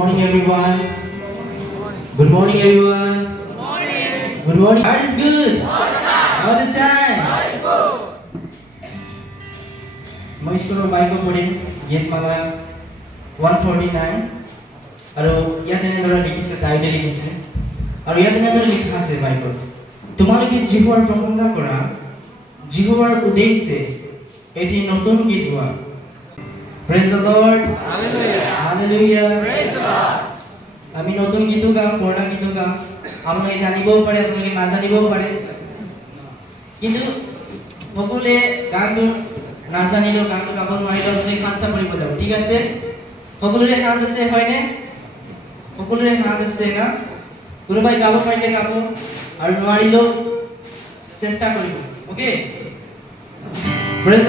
morning, everyone. Good morning, everyone. Good morning. Good morning. Heart is good. All the time. মই ঈশ্বৰৰ bike পঢ়িম গীতমালা 149 আৰু ইয়াত এনেদৰে লিখিছে টাইটেল লিখিছে আৰু ইয়াত এনেদৰে লিখা আছে বাইকত তোমালোকে জিহুৱাৰ প্ৰশংসা কৰা জিহুৱাৰ উদ্দেশ্যে এটি নতুন গীত গোৱা praise the Lord hallelujah Praise the Lord. আমি নতুন গীত গাম পুৰণা গীত গাম আপোনালোকে জানিবও পাৰে আপোনালোকে নাজানিবও পাৰে কিন্তু সকলোৱে গানটো নাজানিলেও গানটো গাব নোৱাৰিলেও আপুনি কাঞ্চা কৰিব যাব ঠিক আছে সকলোৰে হাত আছে হয়নে সকলোৰে হাত আছে না কোনোবাই গাব পাৰিলে গাব আৰু নোৱাৰিলেও চেষ্টা কৰিব ওকে প্ৰেজ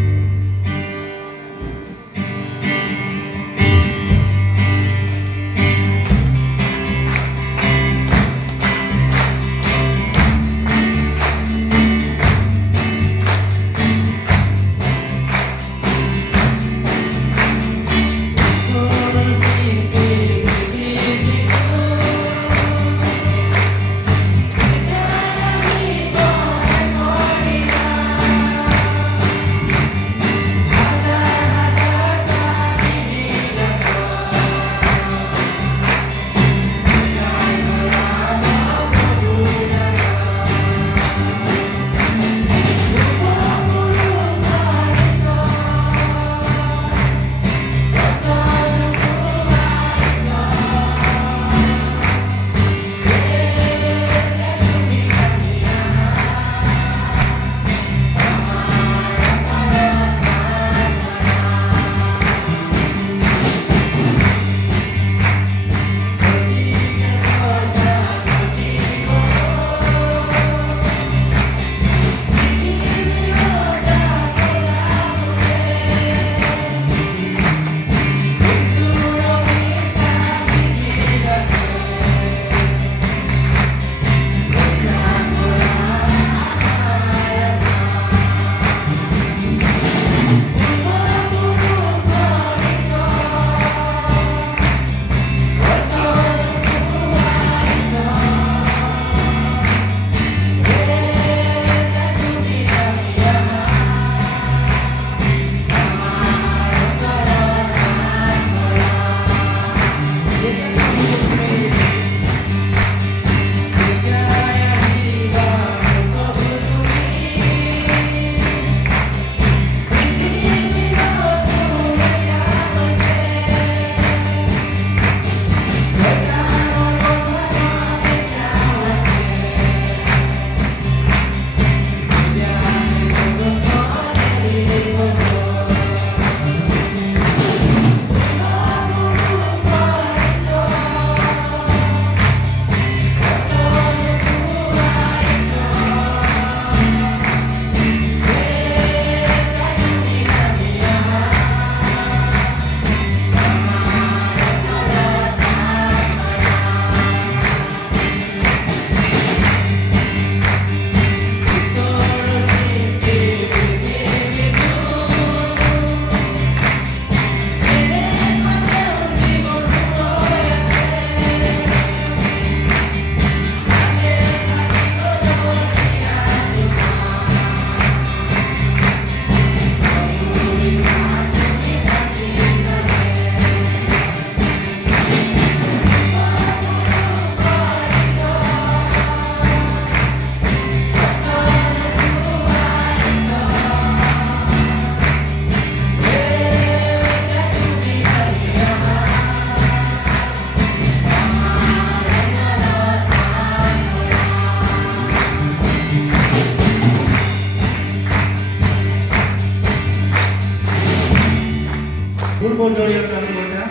ফুটবল দৌড়িয়ে প্রাণ করনা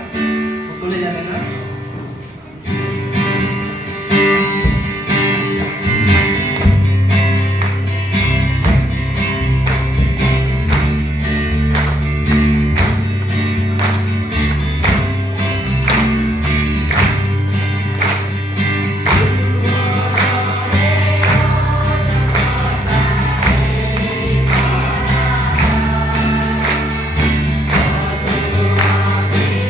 সকলে জানে না Praise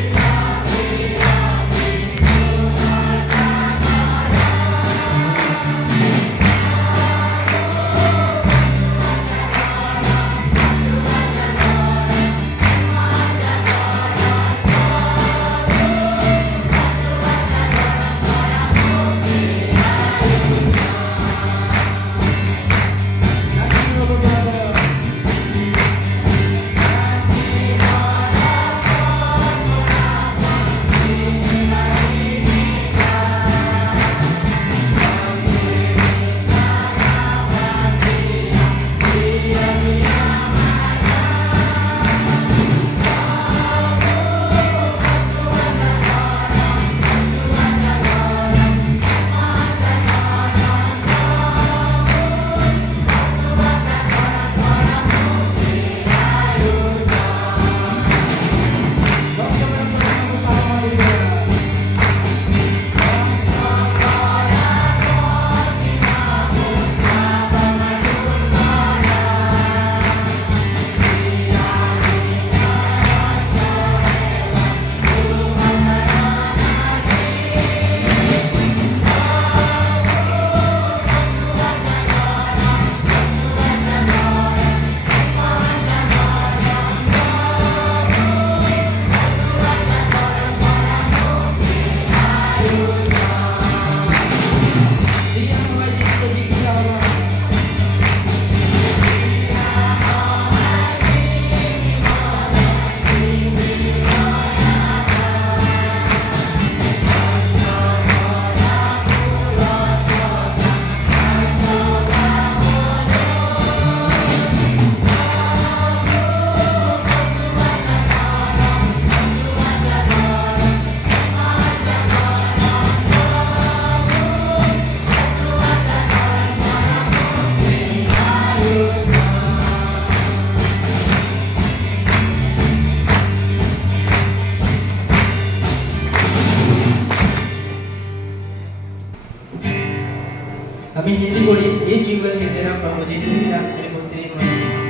berhentilah Prabu Jadi Wirat Sri Putri Manji.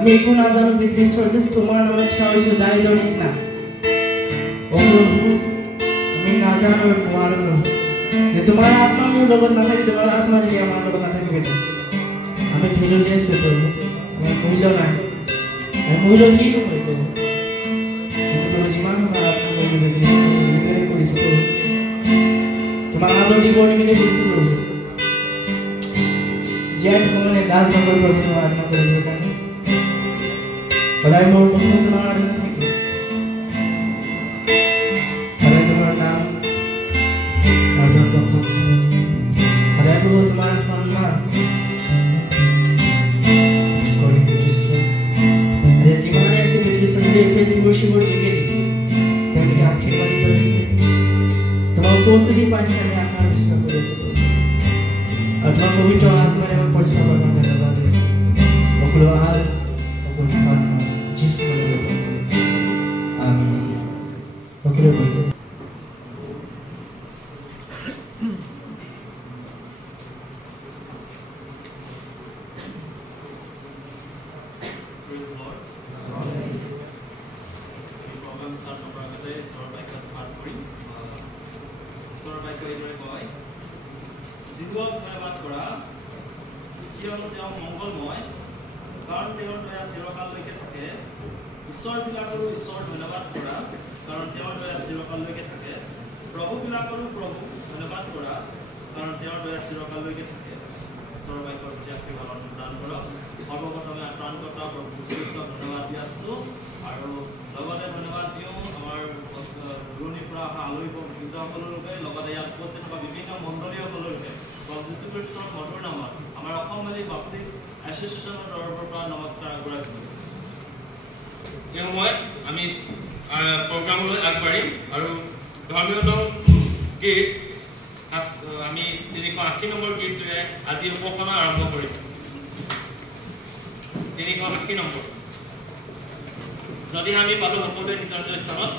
আমি একো নাজানো পিতৃশ্বৰ জাষ্ট তোমাৰ নামত থিয় হৈছো দায়িত্বৰ নিচিনা অ প্ৰভু আমি নাজানো নোৱাৰো যে তোমাৰ আত্মা মোৰ লগত নাথাকে তোমাৰ আত্মা যদি আমাৰ লগত নাথাকে আমি ঠেলি লৈছো প্ৰভু আমাৰ মূল্য নাই মূল্য কি কৰিব প্ৰভু যিমান আমাৰ আত্মা কৰিব নিৰ্ণয় কৰিছো প্ৰভু তোমাৰ আদৰ দিবৰ নিমিত্তে কৰিছো প্ৰভু জীয়াই থকানে লাজ নকৰ প্ৰভু তোমাৰ আত্মা কৰিবৰ কাৰণে সদায় মোৰ মুখত তোমাৰ আৰাধনা থাকে সদায় তোমাৰ নাম সদায় প্ৰভু তোমাৰ সন্মান কৰি পিতৃশ্বৰ আজি যিমানে আছে পিতৃশ্বৰ যে এই দিৱসৰ যোগেদি তেওঁলোকে আশীৰ্বাদিত হৈছে তোমাৰ উপস্থিতি পাইছে আমি আশা বিশ্বাস কৰি আছো আৰু তোমাৰ পবিত্ৰ আত্মাৰে আমাৰ পৰিচালনা কৰাৰ ধন্যবাদ দিছো সকলো আল সকলো প্ৰাৰ্থনা সকলো কৰিব যদি আমি পালো সকলোৱে নিজৰ নিজৰ স্থানত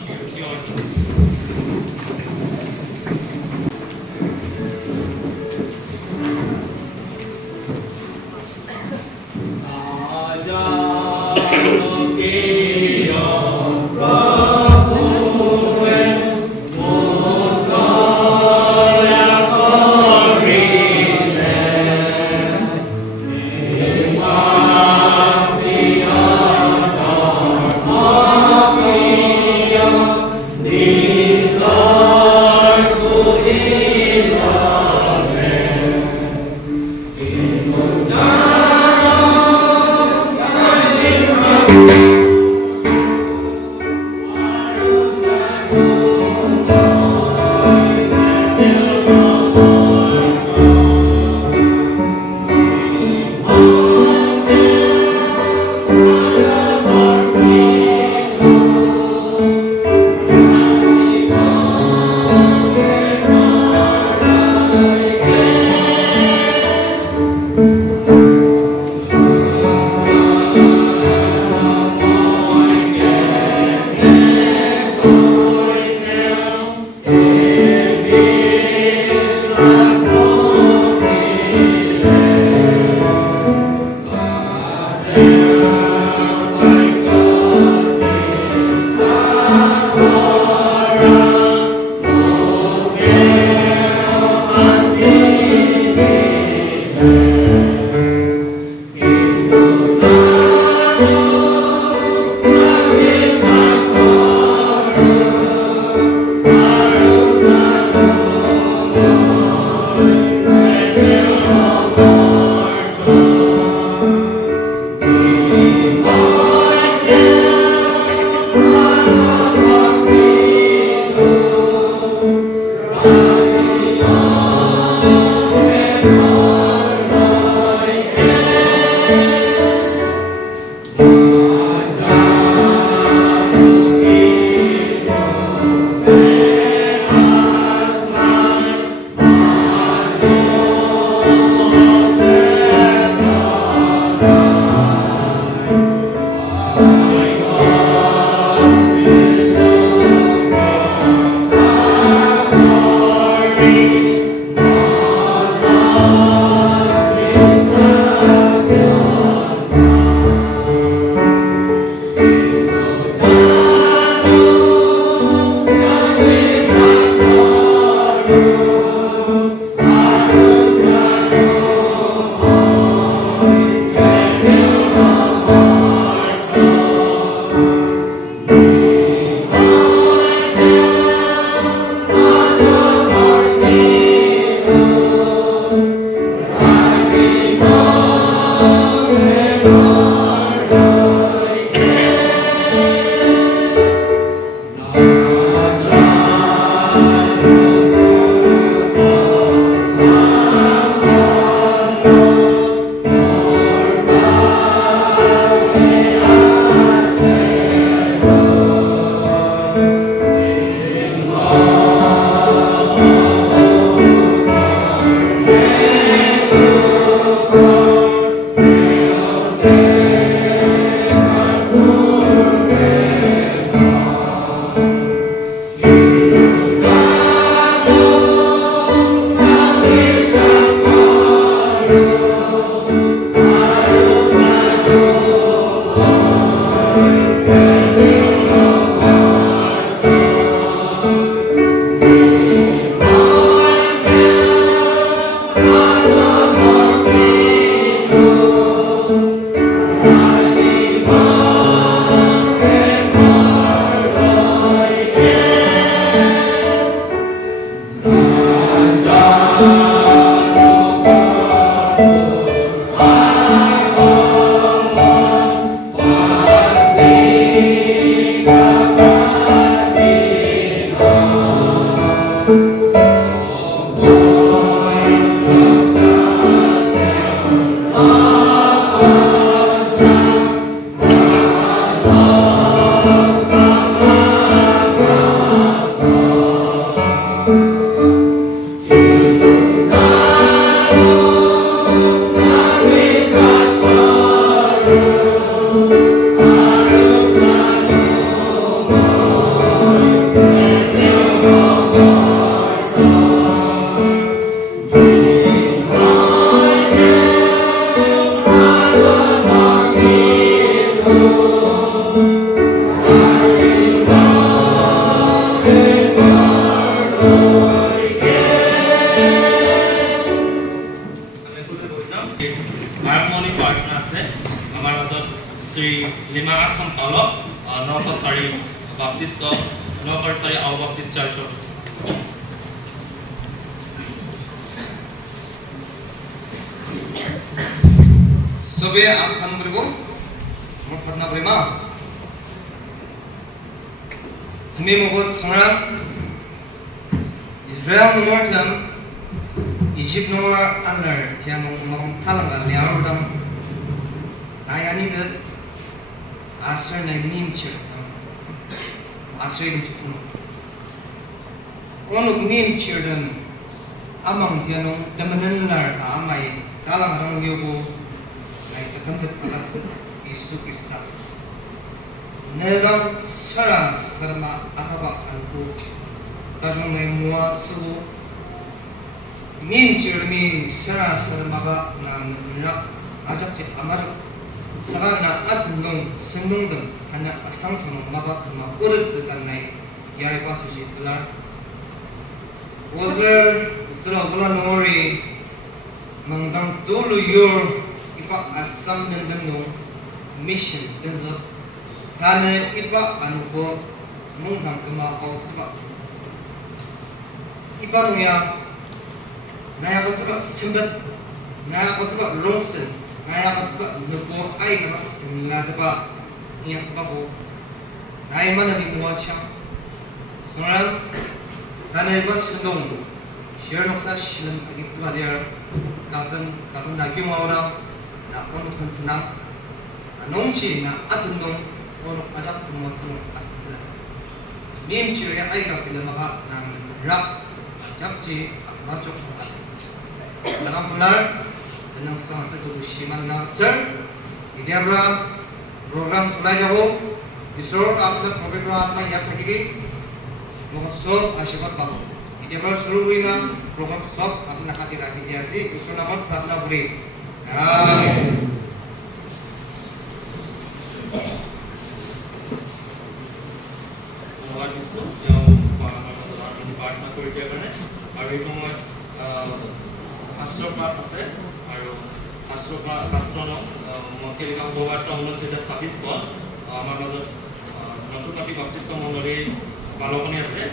Sobe ang kanong gribo mo patna prima humi mogot sangrang Israel nomortam Egypt nomor anar tiang mong talangan liar udang ayani de asar na nimche asar nimche kono nimche dan amang tianong damanan lar amai talang arang yobo Ketentuan alat Yesus Kristus. Negam sara sarma akaba alku tarung ngai mua subu min cermin sara sarma ga nam nak ajak cek amar sara na adlung sendung deng hanya asang sama maba kema urut sesanai yari pasuji belar wazer setelah bulan Nomori mengtang dulu yur ipa asam dan dendung mission dan zat karena ipa anuko menghang kema au sebab ipa nuya naya ko sebab sembat naya ko sebab longsen naya ko sebab nuko ai kema ngada ba yang ba ko naya mana ni mua chang seorang karena ipa sendung share noksa shilam agi sebab dia kapan lagi mau orang nak orang tenang, nongci nak atundong orang ajak semua atza. Nim ciri ayah bila maka nam rak japci macam apa. Dalam benar dengan setengah satu siman nacer, dia program sulai jauh, disuruh apa program apa yang terjadi, mengusut asyik bahu. Dia seluruh ini program sok apa nak hati lagi dia sih, disuruh nama platna beri. Amin. Lord Yesu yang partner কৰি দিয়া কাৰণে আৰু এই সময়ত শাস্ত্ৰপাঠ আছে আৰু শাস্ত্ৰৰ মকেলিকা শুভবাৰ্তা 1926 পদ আমাৰ মাজত নতুনপাতি বাপ্তিস্ত মণ্ডলীৰ পালকনি আছে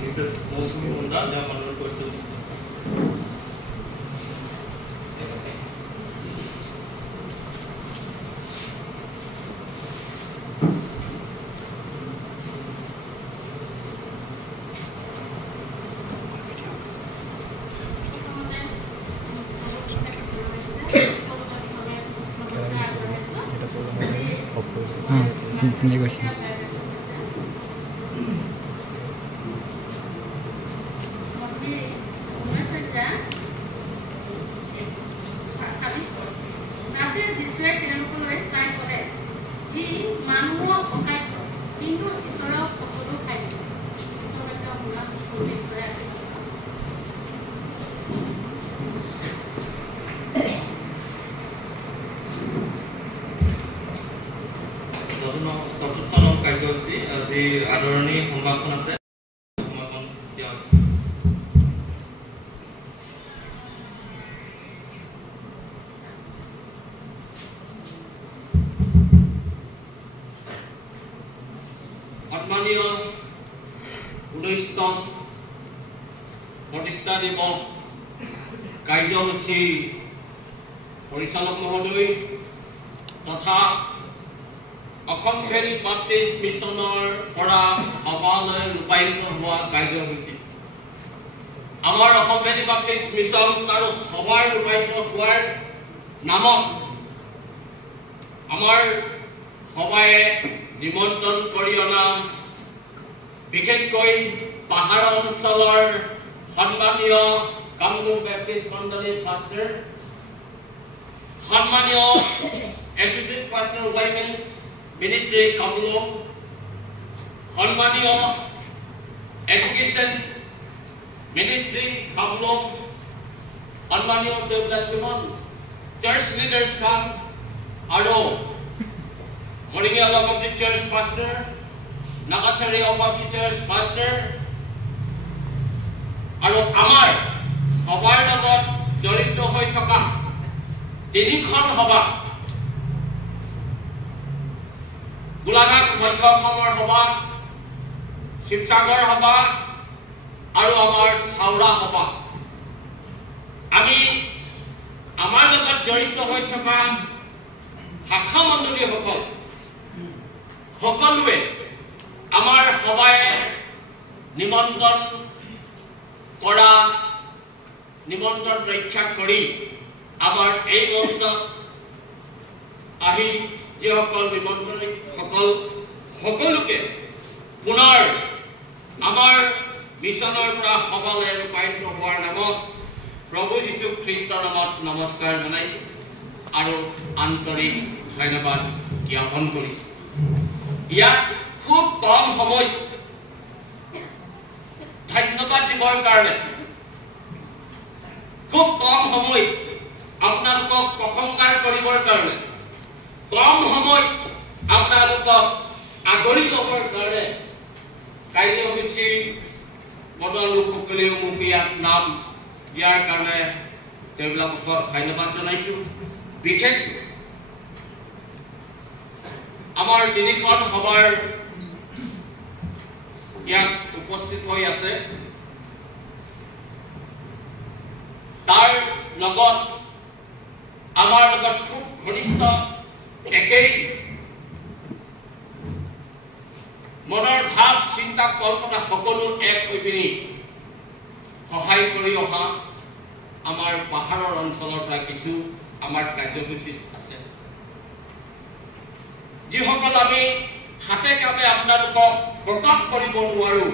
মিছেছ মৌচুমী মুণ্ডা তেওঁ অনুৰোধ কৰিছোঁ negotiate. কাৰ্যসূচী পৰিচালক মহোদয় তথা অসম ফেৰী বাপ্তিষ্ট মিছনৰ পৰা সভালৈ ৰূপায়িত হোৱা কাৰ্যসূচী আমাৰ অসম ফেৰী বাপ্তিষ্ট মিছন আৰু সভাৰ ৰূপায়িত হোৱাৰ নামত আমাৰ সভায়ে নিমন্ত্ৰণ কৰি অনা বিশেষকৈ পাহাৰ অঞ্চলৰ সন্মানীয় কামৰূপ বেপ্টিষ্ট মণ্ডলীৰ পাষ্টাৰ, সন্মানীয় associate pastor women's ministry Kamrup, সন্মানীয় এডুকেশ্যন মিনিষ্ট্ৰী কামৰূপ, সন্মানীয় দেৱদান চাৰ্চ লিডাৰ্ছ কাম আৰু মৰিঙিয়াল of the church pastor, নাগাচাৰী of the church pastor আৰু আমাৰ সভাৰ লগত জড়িত হৈ থকা তিনিখন সভা, গোলাঘাট মধ্য অসমৰ সভা, শিৱসাগৰ সভা আৰু আমাৰ চাওৰা সভা, আমি আমাৰ লগত জড়িত হৈ থকা শাখা মণ্ডলীসকল সকলোৱে আমাৰ সভায়ে নিমন্ত্ৰণ ৰক্ষা কৰি আমাৰ এই মঞ্চত আহি যিসকল নিমন্ত্ৰণসকল সকলোকে পুনৰ আমাৰ মিছনৰ পৰা সভালৈ ৰূপায়িত হোৱাৰ নামত প্ৰভু যীশু খ্ৰীষ্টৰ নামত নমস্কাৰ জনাইছো আৰু আন্তৰিক ধন্যবাদ জ্ঞাপন কৰিছো। ইয়াত খুব কম সময় ধন্যবাদ দিবৰ কাৰণে, খুব কম সময় আপোনালোকক প্ৰশংসা কৰিবৰ কাৰণে, কম সময় আপোনালোকক আদৰি ল'বৰ কাৰণে কাৰ্যসূচী বনোৱা লোকসকলেও মোক ইয়াত নাম দিয়াৰ কাৰণে তেওঁলোকক ধন্যবাদ জনাইছো। বিশেষ আমাৰ তিনিখন সভাৰ ইয়াত উপস্থিত হৈ আছে, তাৰ লগত আমাৰ লগত খুব ঘনিষ্ঠ একেই মনৰ ভাৱ চিন্তা কল্পনা সকলো এক হৈ পিনি সহায় কৰি অহা আমাৰ পাহাৰৰ অঞ্চলৰ পৰা কিছু আমাৰ কাৰ্যসূচী আছে, যিসকল আমি হাতে কামে আপোনালোকক প্ৰকাশ কৰিব নোৱাৰো।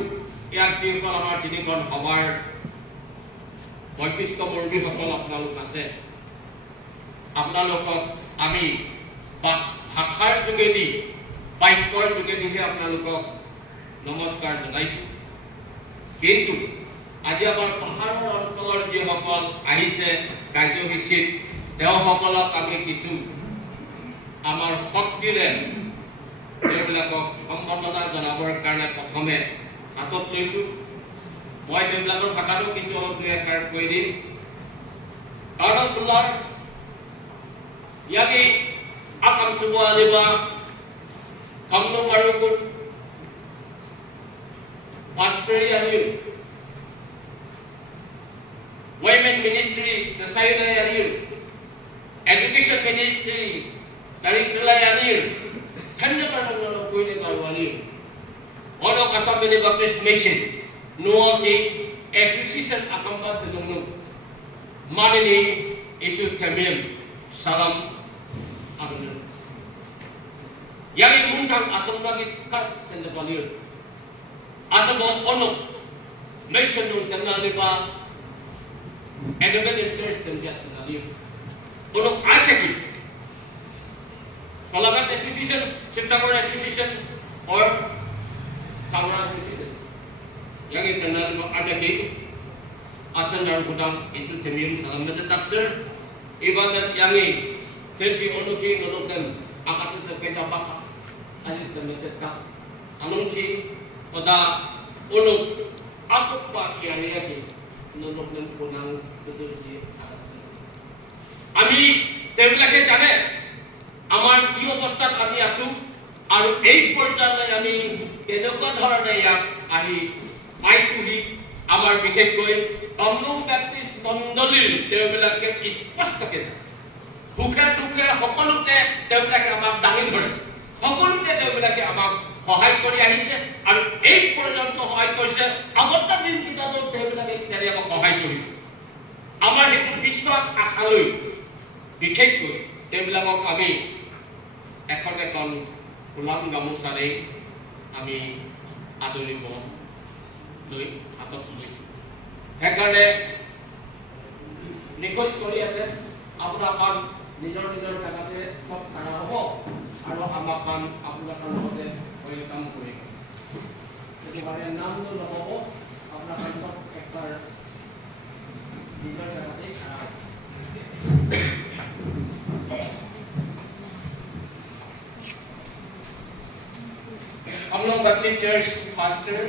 ইয়াত যিসকল আমাৰ তিনিখন সভাৰ বৈশিষ্ট্য মুৰব্বীসকল আপোনালোক আছে, আপোনালোকক আমি ভাষাৰ যোগেদি বাক্যৰ যোগেদিহে আপোনালোকক নমস্কাৰ জনাইছো। কিন্তু আজি আমাৰ পাহাৰৰ অঞ্চলৰ যিসকল আহিছে কাৰ্যসূচীত, তেওঁসকলক আমি কিছু আমাৰ শক্তিৰে তেওঁবিলাকক সম্বৰ্ধনা জনাবৰ কাৰণে প্ৰথমে হাতত লৈছো। মই তেওঁবিলাকৰ ভাষাটো কিছু অলপ দুই এষাৰ কৈ দিম। Alhamdulillah, yagi akan sebuah lima kamu warukun pastor yari women ministry tersayda yari education ministry dari telai yari hanya pada orang kuini karwali orang kasam bini baptist mission nuo di association akan bertemu mana ni isu kamil salam abdul yang mungkin asam lagi kat sendapalir asam onok mission nun kenal lepa independent church kenal senalir onok acaki kalau kat association Sipsagor association or Saura association yang kenal acaki asan dan gudang isu temim salam menetap sir ibadat yangi tenji onoki nolokan akat sepeda baka asyik temetetap anungci oda onok akut pak yari yaki nolokan punang betul si asan ami temlake jane amar ki obostat ami asu aru ei porjale ami kedoka dhorone yak ahi maisuri amar bikhekoi Kamrup Baptist মণ্ডলীৰ তেওঁবিলাকে স্পষ্টকে সুখে দুখে সকলোতে তেওঁবিলাকে আমাক দাঙি ধৰে, সকলোতে তেওঁবিলাকে আমাক সহায় কৰি আহিছে আৰু এই পৰ্যন্ত সহায় কৰিছে। আগত দিনকেইটাত তেওঁবিলাকে কেতিয়াবা সহায় কৰিব। আমাৰ সেইটো বিশ্বাস আশালৈ বিশেষকৈ তেওঁবিলাকক আমি এখন এখন গোলাম গামোচাৰে আমি আদৰিব লৈ হাতত লৈছোঁ সেইকাৰণে ৰিকুৱেষ্ট কৰি আছে আপোনালোক নিজৰ নিজৰ জেগাতে চব খাৰা হ'ব আৰু আমাক আপোনালোকৰ লগতে ৱেলকাম কৰিব একেবাৰে নামটো নহ'ব আপোনালোক চব একবাৰ নিজৰ জেগাতে খাৰা হ'ব हम लोग अपने चर्च पास्टर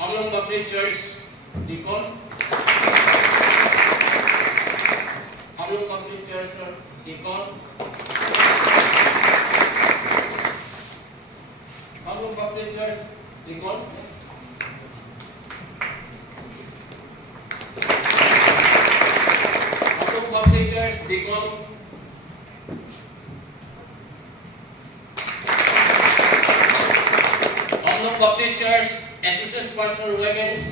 हम लोग अपने चर्च डिकॉन हम लोग अपने चर्च डिकॉन हम लोग अपने church deacon Public Church Deacon Omnum Baptist Church Assistant Pastor Women's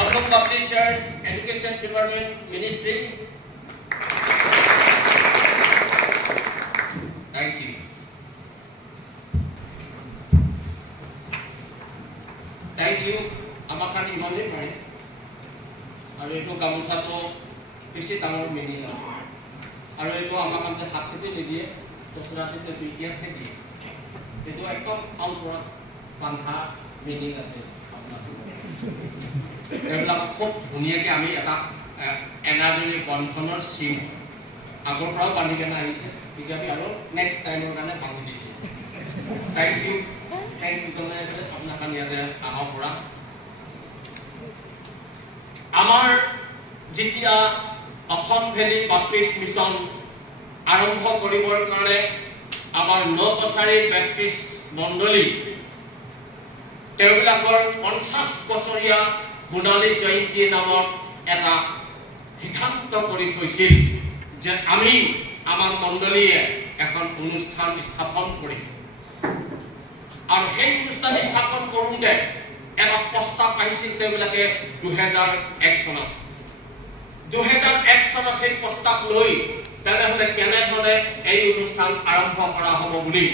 Omnum Baptist Church Education Department Ministry Thank you Thank you Amakan Imam Limai আৰু এইটো গামোচাটো বেছি ডাঙৰ মিনিং আছে আৰু এইটো আমাক আমি হাততে নিদিয়ে দচৰাতে দুইটিয়াহে দিয়ে এইটো একদম ভাল পৰা বান্ধা মিনিং আছে আপোনালোকৰ এইবিলাক খুব ধুনীয়াকৈ আমি এটা এনাজৰি বন্ধনৰ চিন আগৰ পৰাও বান্ধি কেনে আহিছে এতিয়া আৰু নেক্সট টাইমৰ কাৰণে বান্ধি দিছে থেংক ইউ জনাইছে আপোনাক ইয়াতে আহক পৰা আমাৰ যেতিয়া অসম ভেলী বাপ্তিষ্ট মিছন আৰম্ভ কৰিবৰ কাৰণে আমাৰ নকছাৰী বাপ্তিষ্ট মণ্ডলী তেওঁলোকৰ 50 বছৰীয়া সোণালী জয়ন্তী নামক এটা সিদ্ধান্ত কৰি থৈছিল যে আমি আমাৰ মণ্ডলীয়ে এখন অনুষ্ঠান স্থাপন কৰিম আৰু সেই অনুষ্ঠান স্থাপন কৰোঁতে এটা প্ৰস্তাৱ আহিছিল তেওঁলোকে 2001 চনত 2001 চনত সেই প্ৰস্তাৱ লৈ তেনেহলে কেনেধৰণে এই অনুষ্ঠান আৰম্ভ কৰা হ'ব বুলি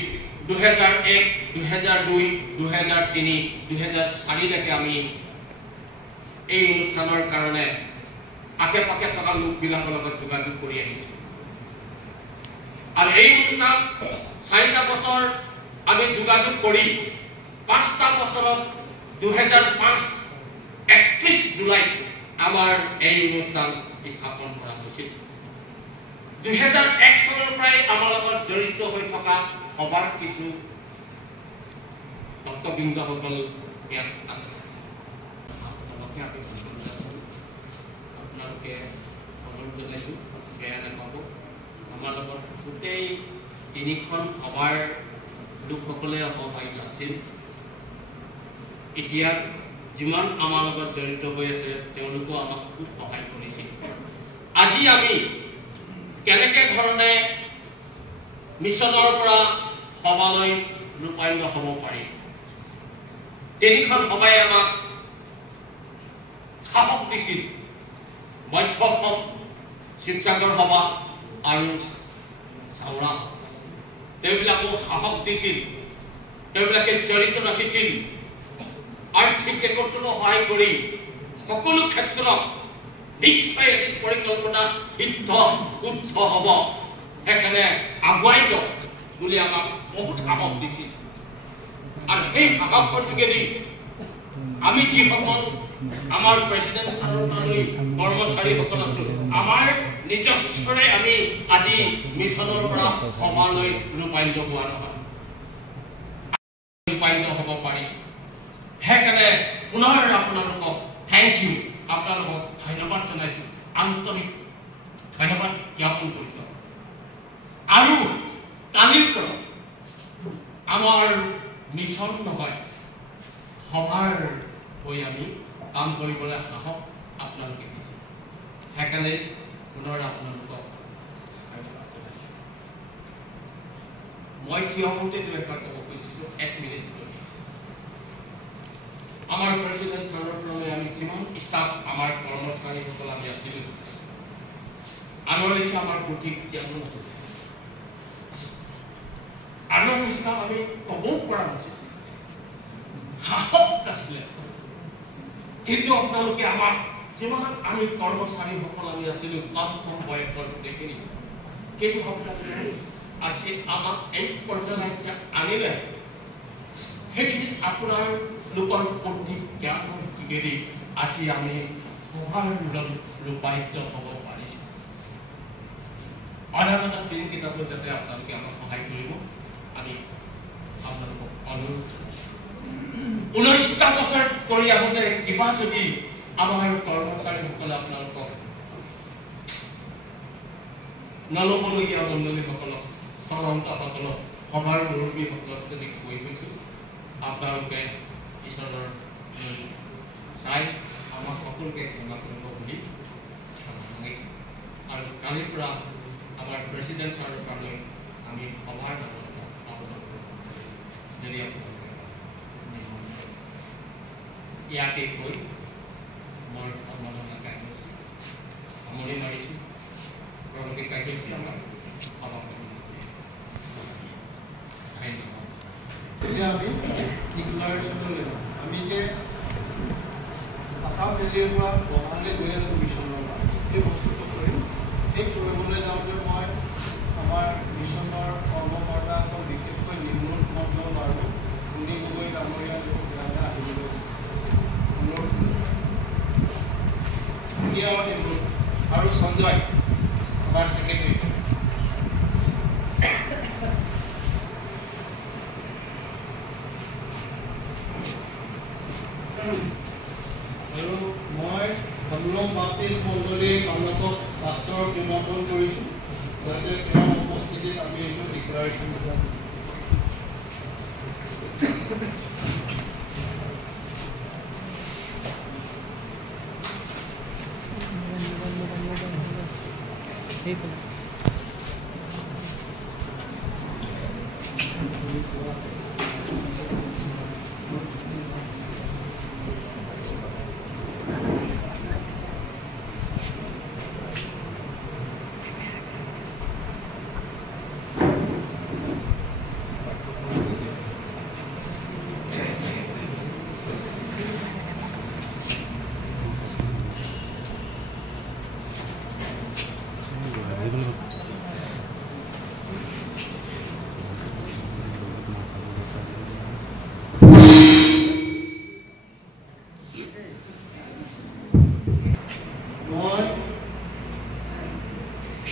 2001 2002 2003 2004 লৈকে আমি এই অনুষ্ঠানৰ কাৰণে আকে পাকে থকা লোকবিলাকৰ লগত যোগাযোগ কৰি আহিছিলোঁ আৰু এই অনুষ্ঠান 4টা বছৰ আমি যোগাযোগ কৰি 5টা বছৰত 2005 31 জুলাই আমাৰ এই অনুষ্ঠান স্থাপন কৰা হৈছিল 2001 চনৰ পৰাই আমাৰ লগত জড়িত হৈ থকা সবাৰ কিছু ভক্তবৃন্দসকল ইয়াত আছে আপোনালোকে অনুৰোধ জনাইছোঁ বেয়া নাপাব আমাৰ লগত গোটেই 3খন সবাৰ লোকসকলে সহভাগী আছিল এতিয়া যিমান আমাৰ লগত জড়িত হৈ আছে তেওঁলোকো আমাক খুব সহায় কৰিছিল আজি আমি কেনেকৈ ধৰণে মিছনৰ পৰা সভালৈ ৰূপায়িত হ'ব পাৰিম 3খন সভাই আমাক সাহস দিছিল মধ্য অসম শিৱসাগৰ সভা আৰু চাওৰা তেওঁলোকো সাহস দিছিল তেওঁলোকে জড়িত ৰাখিছিল আৰ্থিক একত্ৰণ সহায় কৰি সকলো ক্ষেত্ৰত নিশ্চয় এটি পৰিকল্পনা শুদ্ধ হ'ব সেইকাৰণে আগুৱাই যাওক বুলি আমাক বহুত সাহস দিছিল আৰু সেই সাহসৰ যোগেদি আমি যিসকল আমাৰ প্ৰেচিডেণ্ট ছাৰলৈ কৰ্মচাৰীসকল আছোঁ আমাৰ নিজস্বৰে আমি আজি মিছনৰ পৰা সভালৈ ৰূপায়িত হোৱা নহয় ৰূপায়িত হ'ব পাৰিছোঁ সেইকাৰণে পুনৰ আপোনালোকক থেংক ইউ আপোনালোকক ধন্যবাদ জনাইছোঁ আন্তৰিক ধন্যবাদ জ্ঞাপন কৰিছোঁ আৰু কালিৰ পৰা আমাৰ মিছন নহয় সভাৰ হৈ আমি কাম কৰিবলৈ সাহস আপোনালোকে দিছে সেইকাৰণে পুনৰ আপোনালোকক ধন্যবাদ জনাইছোঁ মই থিয় হওঁতে এবাৰ ক'ব খুজিছোঁ 1 মিনিট আমাৰ প্ৰেচিডেণ্ট ফালৰ পৰা আমি যিমান ষ্টাফ আমাৰ কৰ্মচাৰীসকল আমি আছিলোঁ আগলৈকে আমাৰ প্ৰতি কেতিয়াও নাছিল আগৰ নিচিনা আমি ক'বও পৰা নাছিল সাহস নাছিলে কিন্তু আপোনালোকে আমাক যিমান আমি কৰ্মচাৰীসকল আমি আছিলোঁ কম কম বয়সৰ গোটেইখিনি কিন্তু আপোনালোকে আজি আমাক এই পৰ্যায়লৈ আনিলে সেইখিনি আপোনাৰ লোকৰ প্ৰতিজ্ঞাৰ যোগেদি আজি আমি সভাৰ ৰূপায়িত হ'ব পাৰিছোঁ অনাগত দিনকেইটাতো যাতে আপোনালোকে আমাক সহায় কৰিব আমি আপোনালোকক অনুৰোধ জনাইছোঁ 19টা বছৰ কৰি আহোঁতে কিবা যদি আমাৰ কৰ্মচাৰীসকলে আপোনালোকক নল'বলগীয়া মণ্ডলীসকলক চালান্তসকলক সভাৰ মুৰব্বীসকলক যদি কৈ গৈছোঁ আপোনালোকে ঈশ্বৰৰ চাই আমাক সকলোকে ক্ষমা কৰিব বুলি শুনিছোঁ আৰু কালিৰ পৰা আমাৰ প্ৰেচিডেণ্ট ছাৰৰ কাৰণে আমি সভাৰ নামত যদি আপোনালোকে ইয়াকে কৈ মই আপোনালোকে কাৰ্যসূচী সামৰি মাৰিছোঁ আপোনালোকে কাৰ্যসূচী আমাৰ সমাপন ধন্যবাদ এতিয়া আমি ডিক্লাৰেশ্যনলৈ যাওঁ আমি যে আছাম ভেলীৰ পৰা বঙালীলৈ গৈ আছোঁ মিছনৰ পৰা সেই বস্তুটো কৰিম সেই কৰিবলৈ যাওঁতে মই আমাৰ মিছনৰ কৰ্মকৰ্তাসকল বিশেষকৈ নিমুট মণ্ডল আৰু মুনি গগৈ ডাঙৰীয়া আহিবলৈ অনুৰোধ আৰু সঞ্জয় আমাৰ ছেক্ৰেটাৰী আৰু মই সদুলম বাপ্তিষ্ট মণ্ডলীৰ আপোনালোকক পাষ্টৰক নিমন্ত্ৰণ কৰিছোঁ যাতে তেওঁৰ উপস্থিতিত আমি এইটো ডিক্লাৰেশ্যন দিম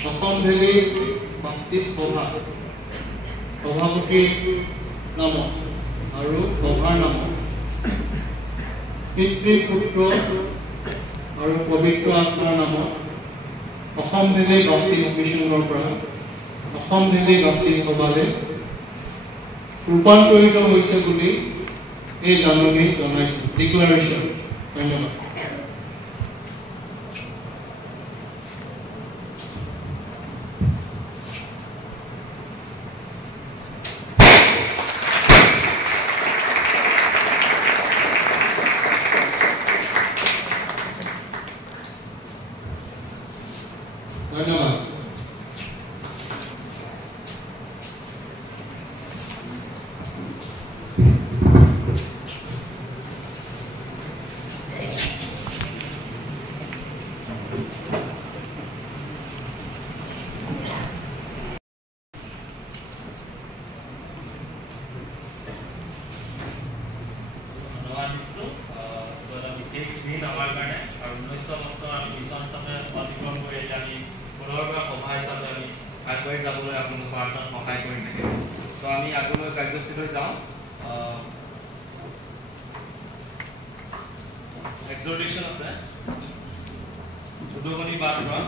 অসম ভেলী বাপ্তিষ্ট সভা সভাপতিৰ নামত আৰু সভাৰ নামত পিতৃ পুত্ৰ আৰু পবিত্ৰ আত্মাৰ নামত অসম ভেলী বাপ্তিষ্ট মিছনৰ পৰা অসম ভেলী বাপ্তিষ্ট সভালৈ ৰূপান্তৰিত হৈছে বুলি এই জাননী জনাইছোঁ ডিক্লাৰেশ্যন ধন্যবাদ ধন্যবাদ Exhortation আছে উদগনি বাদ পৰা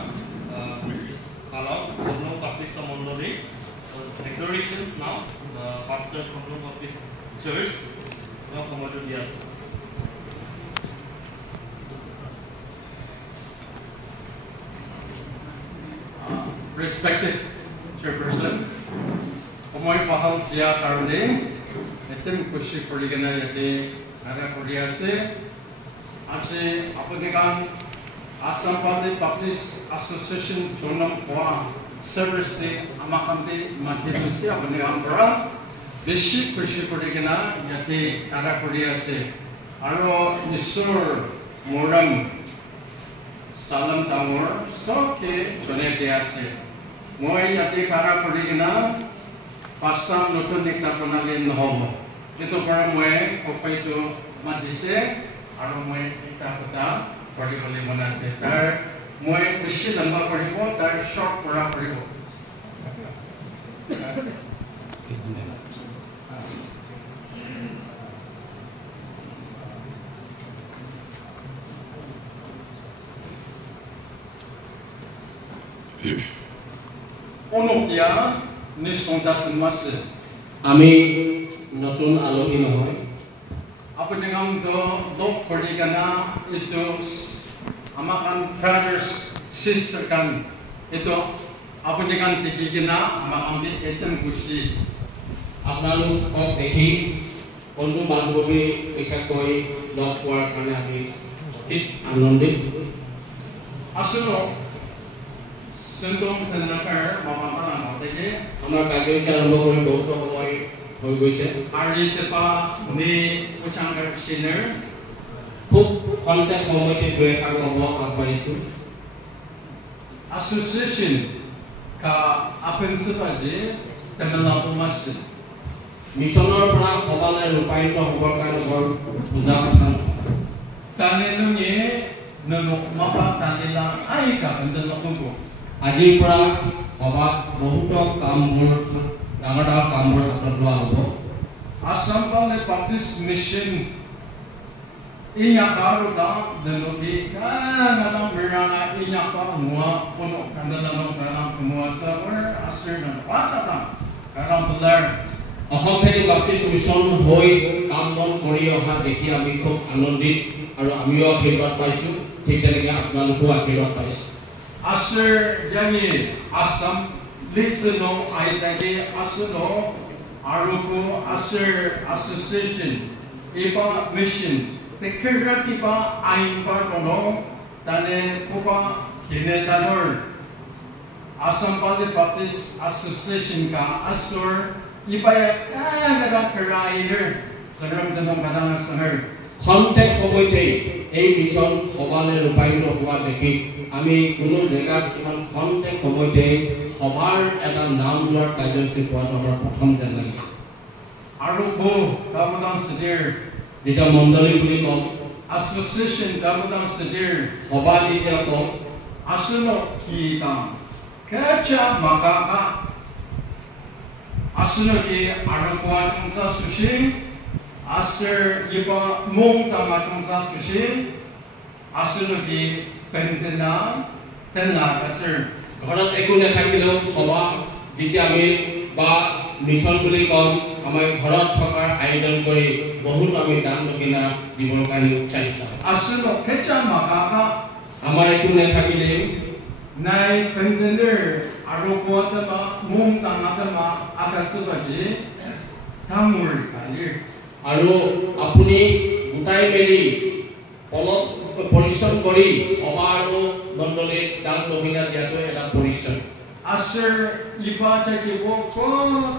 পালক কৰ্ণ বাপ্তিষ্ট মণ্ডলী exhortations now pastor কৰ্ণ বাপ্তিষ্ট church মই সময়টো দি আছো Respected chairperson সময় পাহাও দিয়া কাৰণে এতেম খুশি কৰি কেনে ইয়াতে আদা কৰি আছে আজি আপোনাক Assam Valley Baptist Association Jonam Kwa Service Day Amakamti Mathidusi Abani Ambra Beshi Kurigina Yati Karakuri Ase Aro Nisur Moram Salam Tawar Soke Jonete Ase Moi Yati Karakurigina Pasam Notunik Napanali Nohomo Itu para Moe Kopaitu Matise Aro Moe Itapata Particularly when I say that, moi beshi lamba karibo, that short pura karibo. Ono dia nisondasan masih. Ami notun alohi nohoi. Apa dengan dok perdigana itu amakan brothers sister kan itu apa dengan tigigina ama ambil etan kusi Apnalu kok dekhi bondhu bandhobi ekakoi log poar karone ami ঠিক আনন্দিত aslo sendong tenakar mama mana দেখে আমাৰ কাৰ্যসূচী আৰম্ভ কৰি বহুত সময় হৈ গৈছে ari tepa ni ucangar siner খুব কমতে সময়তে দুই এষাৰ ক'ব আগবাঢ়িছোঁ association ka apen sebagai temelapu masjid মিছনৰ পৰা সবালে ৰূপায়িত হ'বৰ কাৰণে বৰ পূজা কথা tanenunye nenok mapa tanila aika bendelokungko আজিৰ পৰা সবাত বহুত কামবোৰ ডাঙৰ ডাঙৰ কামবোৰ হাতত লোৱা হ'ব Assam Valley Baptist Mission inya karu da deloki kana merana inya pa mua puno kandala no kana mua sabar asir na patata kana belar Assam valley Baptist mission হৈ কাম বন কৰি অহা দেখি আমি খুব আনন্দিত আৰু আমিও আশীৰ্বাদ পাইছোঁ ঠিক তেনেকৈ আপোনালোকেও আশীৰ্বাদ পাইছে asir yani Assam litino aitagi asno aruko asir association iba mission Tekeratiba aimba kono tane kuba kinetanor Assam Valley Baptist Association ka asur ibaya kana kerainer saram danong kadang sanar খন্তেক সময়তেই এই মিছন সবালে ৰূপায়িত হোৱা দেখি আমি কোনো জেগাত ইমান খন্তেক সময়তে সবাৰ এটা নাম লোৱাৰ কাৰ্যসূচী হোৱাটো আমাৰ প্ৰথম যেন লাগিছে aruko damudan sedir যেতিয়া মণ্ডলী বুলি কম association damudan sedir সভা যেতিয়া কম asuno kita kaca makaka asuno ki aruko chungsa sushi asir iba mong tama chungsa sushi asuno ki pentena tenla asir ঘৰত একো নাথাকিলেও সভা যেতিয়া আমি বা মিছন বুলি কম আমাৰ ঘৰত থকাৰ আয়োজন কৰি বহুত আমি দান দক্ষিণা দিবৰ কাৰণে উৎসাহিত asuno kaca makaka আমাৰ একো নাথাকিলেও nai pentender aruko tama mong tama tama akatsubaji tamur kalir আৰু আপুনি গোটাই মেলি অলপ পৰিশ্ৰম কৰি সভা আৰু মণ্ডলীক দান দক্ষিণা দিয়াটো এটা পৰিশ্ৰম asir iba caki woko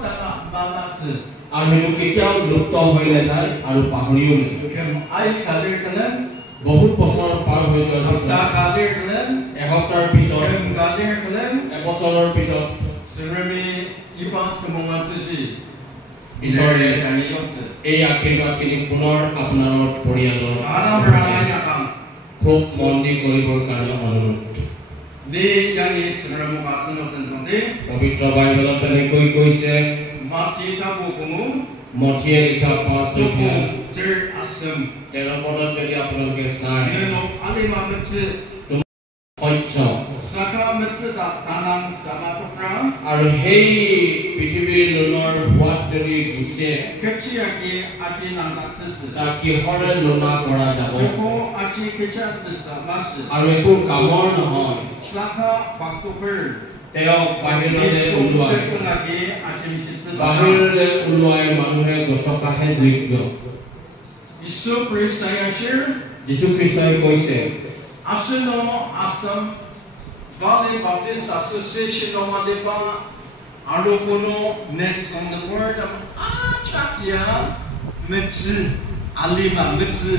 tama balatsu আৰু সেইটো কেতিয়াও লুপ্ত হৈ নাযায় আৰু পাহৰিও নাযায় kem ai kalir kalen বহুত বছৰ পাৰ হৈ যোৱাৰ পিছত hafta kalir kalen এসপ্তাহৰ পিছত kem kalir kalen এবছৰৰ পিছত surami iba tumongatsuji ঈশ্বৰে kani yotsu এই আশীৰ্বাদখিনি পুনৰ আপোনাৰ পৰিয়ালৰ aram ramanya kam খুব মন দি কৰিবৰ কাৰণে অনুৰোধ ni yang ini surami masuno tensante পবিত্ৰ বাইবেলত তেনেকৈ কৈছে mati tabu kumu মঠিয়ে লিখা 5 অধ্যায় ter asem 13 পদত যদি আপোনালোকে চায় neno alima metsu সত্য saka metsu ta tanam sama program আৰু সেই পৃথিৱীৰ লোণৰ সোৱাদ যদি গুচে kecil lagi aci nangkat sesi তাক কিহৰে লোণা কৰা যাব joko aci kecil sesa masih আৰু একো কামৰ নহয় saka waktu ber তেওঁক বাহিৰলৈ ওলোৱাই kecil lagi aci misi বাহিৰলৈ ওলোৱাই মানুহে গছকাহে যোগ্য ইছু খ্ৰীষ্টই আছিল যীশু খ্ৰীষ্টই কৈছে আসন্ন Assam Valley Baptist Association Nomadepa Arokono Nets on the word of Achakia Mitsu Alima Mitsu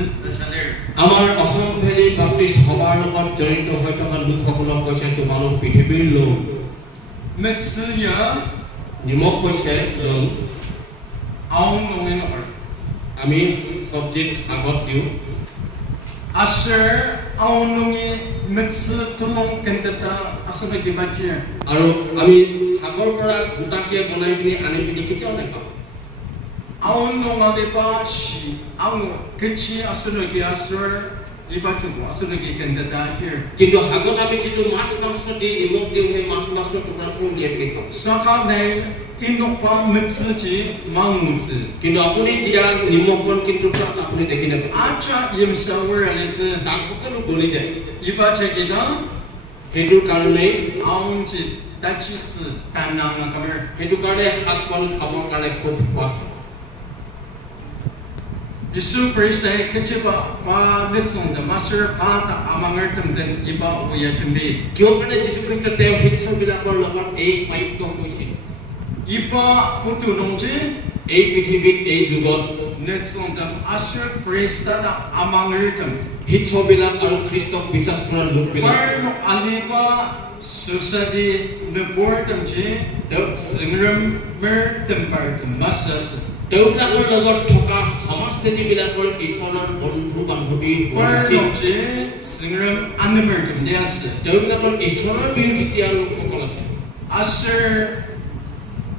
আমাৰ অসম ভেলী বাপ্তিষ্ট সভাৰ লগত জড়িত হৈ থকা লোকসকলক কৈছে তোমালোক পৃথিৱীৰ লোক Mitsuya নিমখ হৈছে লোক Aung Nominor আমি চব্জিত আগত দিওঁ Asher Aung Nongi Mitsu Tumong Kentata Asabaki Bachir আৰু আমি সাগৰ পৰা গোটাকিয়া বনাই পিনি আনি পিনি কেতিয়াও নাখাওঁ Aung Nomadepa Shi Aung Kichi Asunaki Asur Ibachu Asunaki Kentata here কিন্তু সাগৰত আমি যিটো মাছ মাংস দি নিমখ দিওঁ সেই মাছ মাছৰ টুকুৰাবোৰ উলিয়াই পিনি খাওঁ Saka name Inokpa Mitsuji Mangutsu. কিন্তু আপুনি দিয়া নিমখখন কিন্তু তাত আপুনি দেখি নাপায় Acha Yimsawer and it's তাত সকলো গলি যায় Ibachekida সেইটোৰ কাৰণেই Aunji Dachitsu Tananga Kamer. সেইটো কাৰণে শাক কল খাবৰ কাৰণে খুব সোৱাদ হয় Isu Prisa Kichiba Ma Nitsun, the Master Pata Amangertum, then Iba Uyatumbi. কিয় কাৰণে যীশু খ্ৰীষ্ট তেওঁ শিষ্যবিলাকৰ লগত এই বাক্য কৈছিল Iba Putu Nongji, এই পৃথিৱীত এই যুগত Nitsun, the Master Prista Amangertum. শিষ্যবিলাক আৰু খ্ৰীষ্টক বিশ্বাস কৰা লোকবিলাক Parno Aliba Susadi Nabordamji, the Singram Mertembartum Masas. তেওঁবিলাকৰ লগত থকা সমাজনীতিবিলাকৰ ঈশ্বৰৰ বন্ধু বান্ধৱী হোৱা নাছিল Parnoji Singram Animertum, yes. তেওঁবিলাকৰ ঈশ্বৰৰ বিৰোধিতা লোকসকল আছে Asher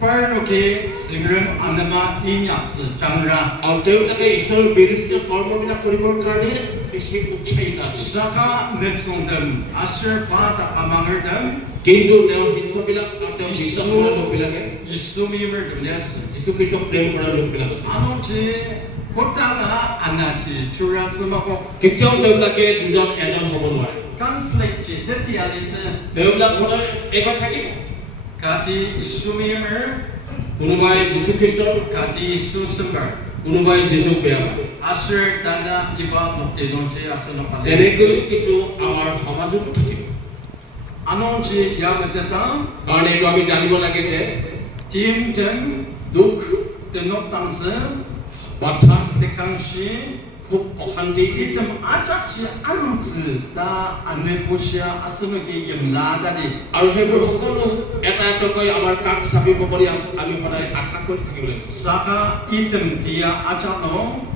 Parnoki Singram Anama Inyatsu Changra. আৰু তেওঁবিলাকে ঈশ্বৰৰ বিৰোধিতা কৰ্মবিলাক কৰিবৰ কাৰণে বেছি উৎসাহিত আছে Saka Nitsundam Asher Pata Amangertum. কিন্তু তেওঁৰ শিষ্যবিলাক আৰু তেওঁ বিশ্বাস কৰা লোকবিলাকে Isumi Mertum, yes. যীশু খ্ৰীষ্টক প্ৰেম কৰা লোকবিলাক আছে Anoji Kotala Anachi Churatsumako. কেতিয়াও তেওঁবিলাকে দুজন এজন হ'ব নোৱাৰে Conflict Tetialite তেওঁবিলাক সদায় একে থাকিব Kati Isumi Mer কোনোবাই যীশু খ্ৰীষ্টক Kati Susumber. কোনোবাই যীশুক বেয়া পায় Asher Dana Iba Moktenonji Asanopale. তেনেকৈ কিছু আমাৰ সমাজত থাকিব Anonji Yagatata কাৰণ এইটো আমি জানিব লাগে যে Tim Tem দুখ Tenoptanse বাধা Tekanshi খুব অশান্তি Item Achachi Arutsu Da Aneposia Asamaki Yamladadi. আৰু সেইবোৰ সকলো এটা এটাকৈ আমাৰ কাষ চাপিব বুলি আমি সদায় আশা কৰি থাকিব লাগিব Saka Item Dia Achano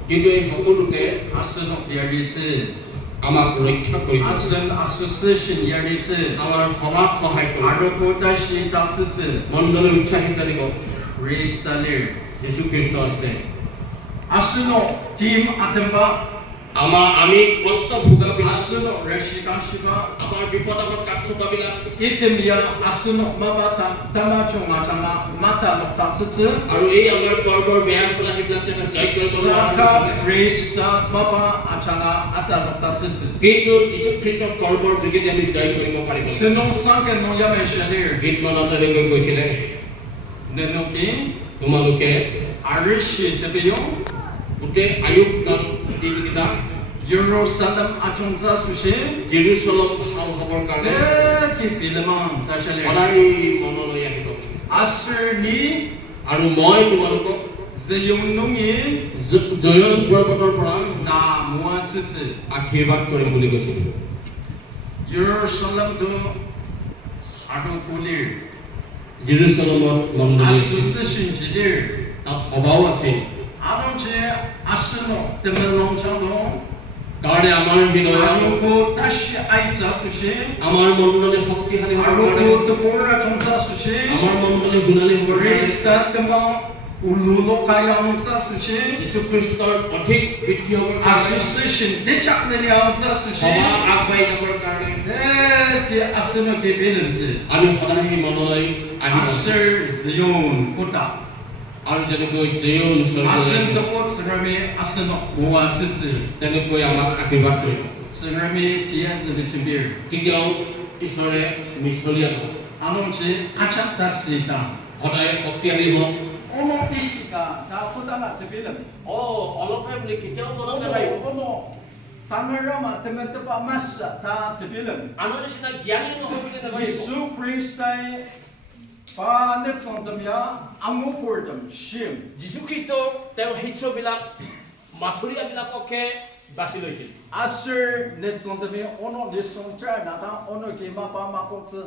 কিন্তু এই সকলোতে Asanop Yadite. আমাক ৰক্ষা কৰিব Asan Association Yadite. আমাৰ সমাজ সহায় কৰিব Arokotashi Tatsutsu. মণ্ডলী উৎসাহিত দিব Raise the leer. যীশু খ্ৰীষ্ট আছে Asuno Team Atemba. আমি কষ্ট ভোগাবিলাক Asuno Reshikashiba. আমাৰ বিপদ আপদ কাষ চপাবিলাক Item Ya Asuno Mabata Tamacho Matama Mata Tatsutsu. আৰু এই আমাৰ কৰ্মৰ বেয়া ফলা সেইবিলাক যেন জয় কৰিব Saka Raise the Baba Achana Ata Tatsutsu. কিন্তু যীশু খ্ৰীষ্টৰ কৰ্মৰ যোগেদি আমি জয় কৰিব পাৰিব লাগিব The no Sanka no Yameshalir. গীত মনতেকৈ কৈছিলে Nenoki তোমালোকে Arishi Tebeyo. গোটেই আয়ুস কাল দিনকেইটা Jerusalem Achonza Sushi. জেৰুচালেম ভাল হ'বৰ কাৰণে Tipilaman Tashalir. সদায় মনলৈ আহিব Aserni আৰু মই তোমালোকক Zayunungi জয়ন পৰ্বতৰ পৰা Na Muatsutsu. আশীৰ্বাদ কৰিম বুলি কৈছিলোঁ Jerusalem to Adokulir. জেৰুচালেমত মণ্ডলী Association Jidir. তাত সভাও আছিল Adonche Asano Temelong Chano. কাৰণে আমাৰ হৃদয় Aroko Tashi Aita Sushi. আমাৰ মণ্ডলী শক্তিশালী হ'বৰ কাৰণে Aroko Tepora Chonta Sushi. আমাৰ মণ্ডলী গুণালী হ'বৰ কাৰণে Resta Tema Ululo Kaya Mutsa Sushi. যীশু খ্ৰীষ্টৰ অধিক বৃদ্ধি হ'বৰ কাৰণে Association Dechakneni Amta Sushi. সভা আগবাঢ়ি যাবৰ কাৰণে Eti Asano Kebelense. আমি সদায় সেই মনলৈ আহিব Asher Zion Kota. আৰু যেনেকৈ join Asen Topot Serami Asano Muatsutsu. তেনেকৈ আমাক আশীৰ্বাদ কৰিব Serami Tian the Vitibir. তেতিয়াও ঈশ্বৰে মিছলীয়া হ'ব Anonche Achata Sita. সদায় শক্তিশালী হ'ব Ono Ishika, da Kotala Tebelem. অলপহে বুলি কেতিয়াও মনত নাথাকিব ono tangarama teman-teman masa ta tebilang আনৰ নিচিনা জ্ঞানী নহয় বুলি নাভাবিব Yesu Kristai panet santamya angupurdam shim যীশুখ্ৰীষ্ট তেওঁৰ শিষ্যবিলাক মাছুৰীয়াবিলাককে বাছি লৈছিল Asher net santamya ono lisontra nata ono kema pa makokse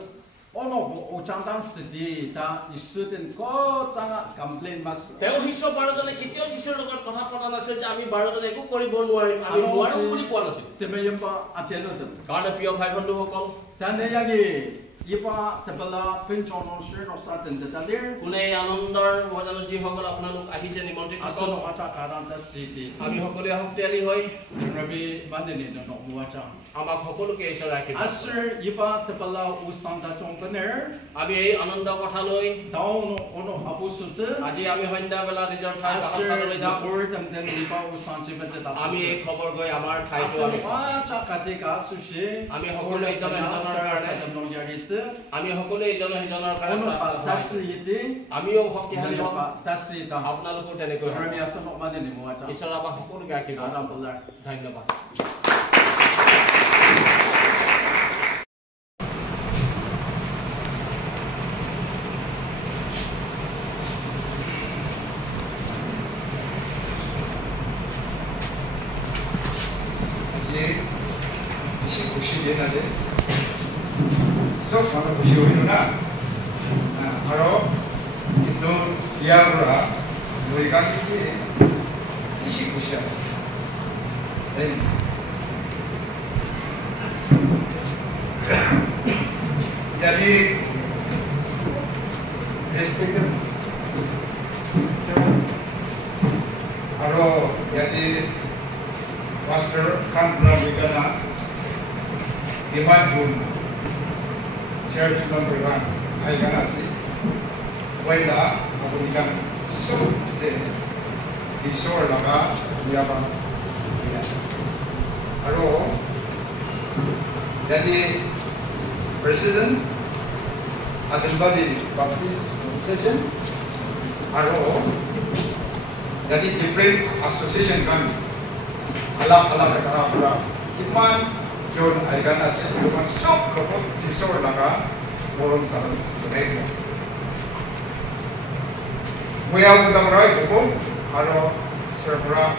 ono ochantang sidi ta isuten ko tanga complain mas তেওঁৰ শিষ্য 12 জনে কেতিয়াও যীশুৰ লগত কথা পতা নাছিল যে আমি 12 জনে একো কৰিব নোৱাৰিম আমি নোৱাৰো বুলি কোৱা নাছিল temeyamba atelodam কাৰণ প্ৰিয় ভাই বন্ধুসকল taneyagi ipa tabala pinchono shino saten detalir কোনে আনন্দৰ মজানত যিসকল আপোনালোক আহিছে নিমন্ত্ৰিত asono acha karanta city আমি সকলোৱে শক্তিশালী হৈ Rabi bandeni no muacha আমাক সকলোকে ঈশ্বৰ ৰাখিব Asher ipa tabala usanta chongkaner আমি এই আনন্দ কথালৈ Dauno ono habusutse আজি আমি সন্ধ্যাবেলা নিজৰ ঠাই Asher বাসস্থানলৈ যাম word then ipa usanchi bete আমি এই খবৰ গৈ আমাৰ ঠাইটো Asher আমি পাম। acha katika sushi আমি সকলোৱে ইজনে সিজনৰ কাৰণে আমি সকলোৱে ইজনে সিজনৰ কাৰণে ono প্ৰাৰ্থনা কৰিম। tasi yiti আমিও শক্তিশালী হম tasi ta আপোনালোকো তেনেকৈ হওক। Sarami asono bandeni muacha ঈশ্বৰ আমাক সকলোকে ৰাখিব Adam belar ধন্যবাদ 이제 29시 옛날에 쏙 바로 보시오이누나 바로 인도 디아브라 너희가 이게 29시야. 네. Jadi respected Aro jadi Pastor Khan Brahmigana Dimanjun Church number 1 ay gana si Wala ako nilang so se Isor laka Yabang Aro jadi President Assembly Baptist Association Aro jadi different association kan alam cara pula iman John Aigana iman sok lopo disor laga moron saran sudah muya udah berai buku aro servera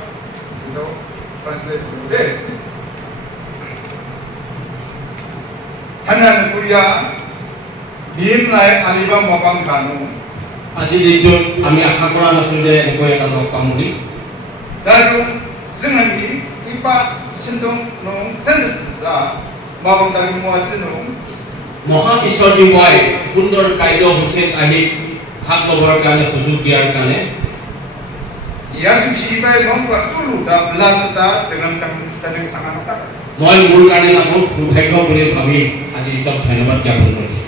itu translate deh hanan kuliah nim lai alibam mapang kanu আজি দিনটোত আমি আশা কৰা নাছিলো যে এনেকৈ এটা লগ পাম বুলি lalu senang ni ipa sendong nong dan sisa mabang dari muatin nong মহান ঈশ্বৰজী মই সুন্দৰ কাইদ হুছেইন আহি হাত লবৰ কাৰণে সুযোগ দিয়াৰ কাৰণে Yesus sibai mongkak dulu dah belasata dengan tentang sangat tak. মই মোৰ কাৰণে বহুত সৌভাগ্য বুলি ভাবি আজি ঈশ্বৰ ধন্যবাদ জ্ঞাপন কৰিছো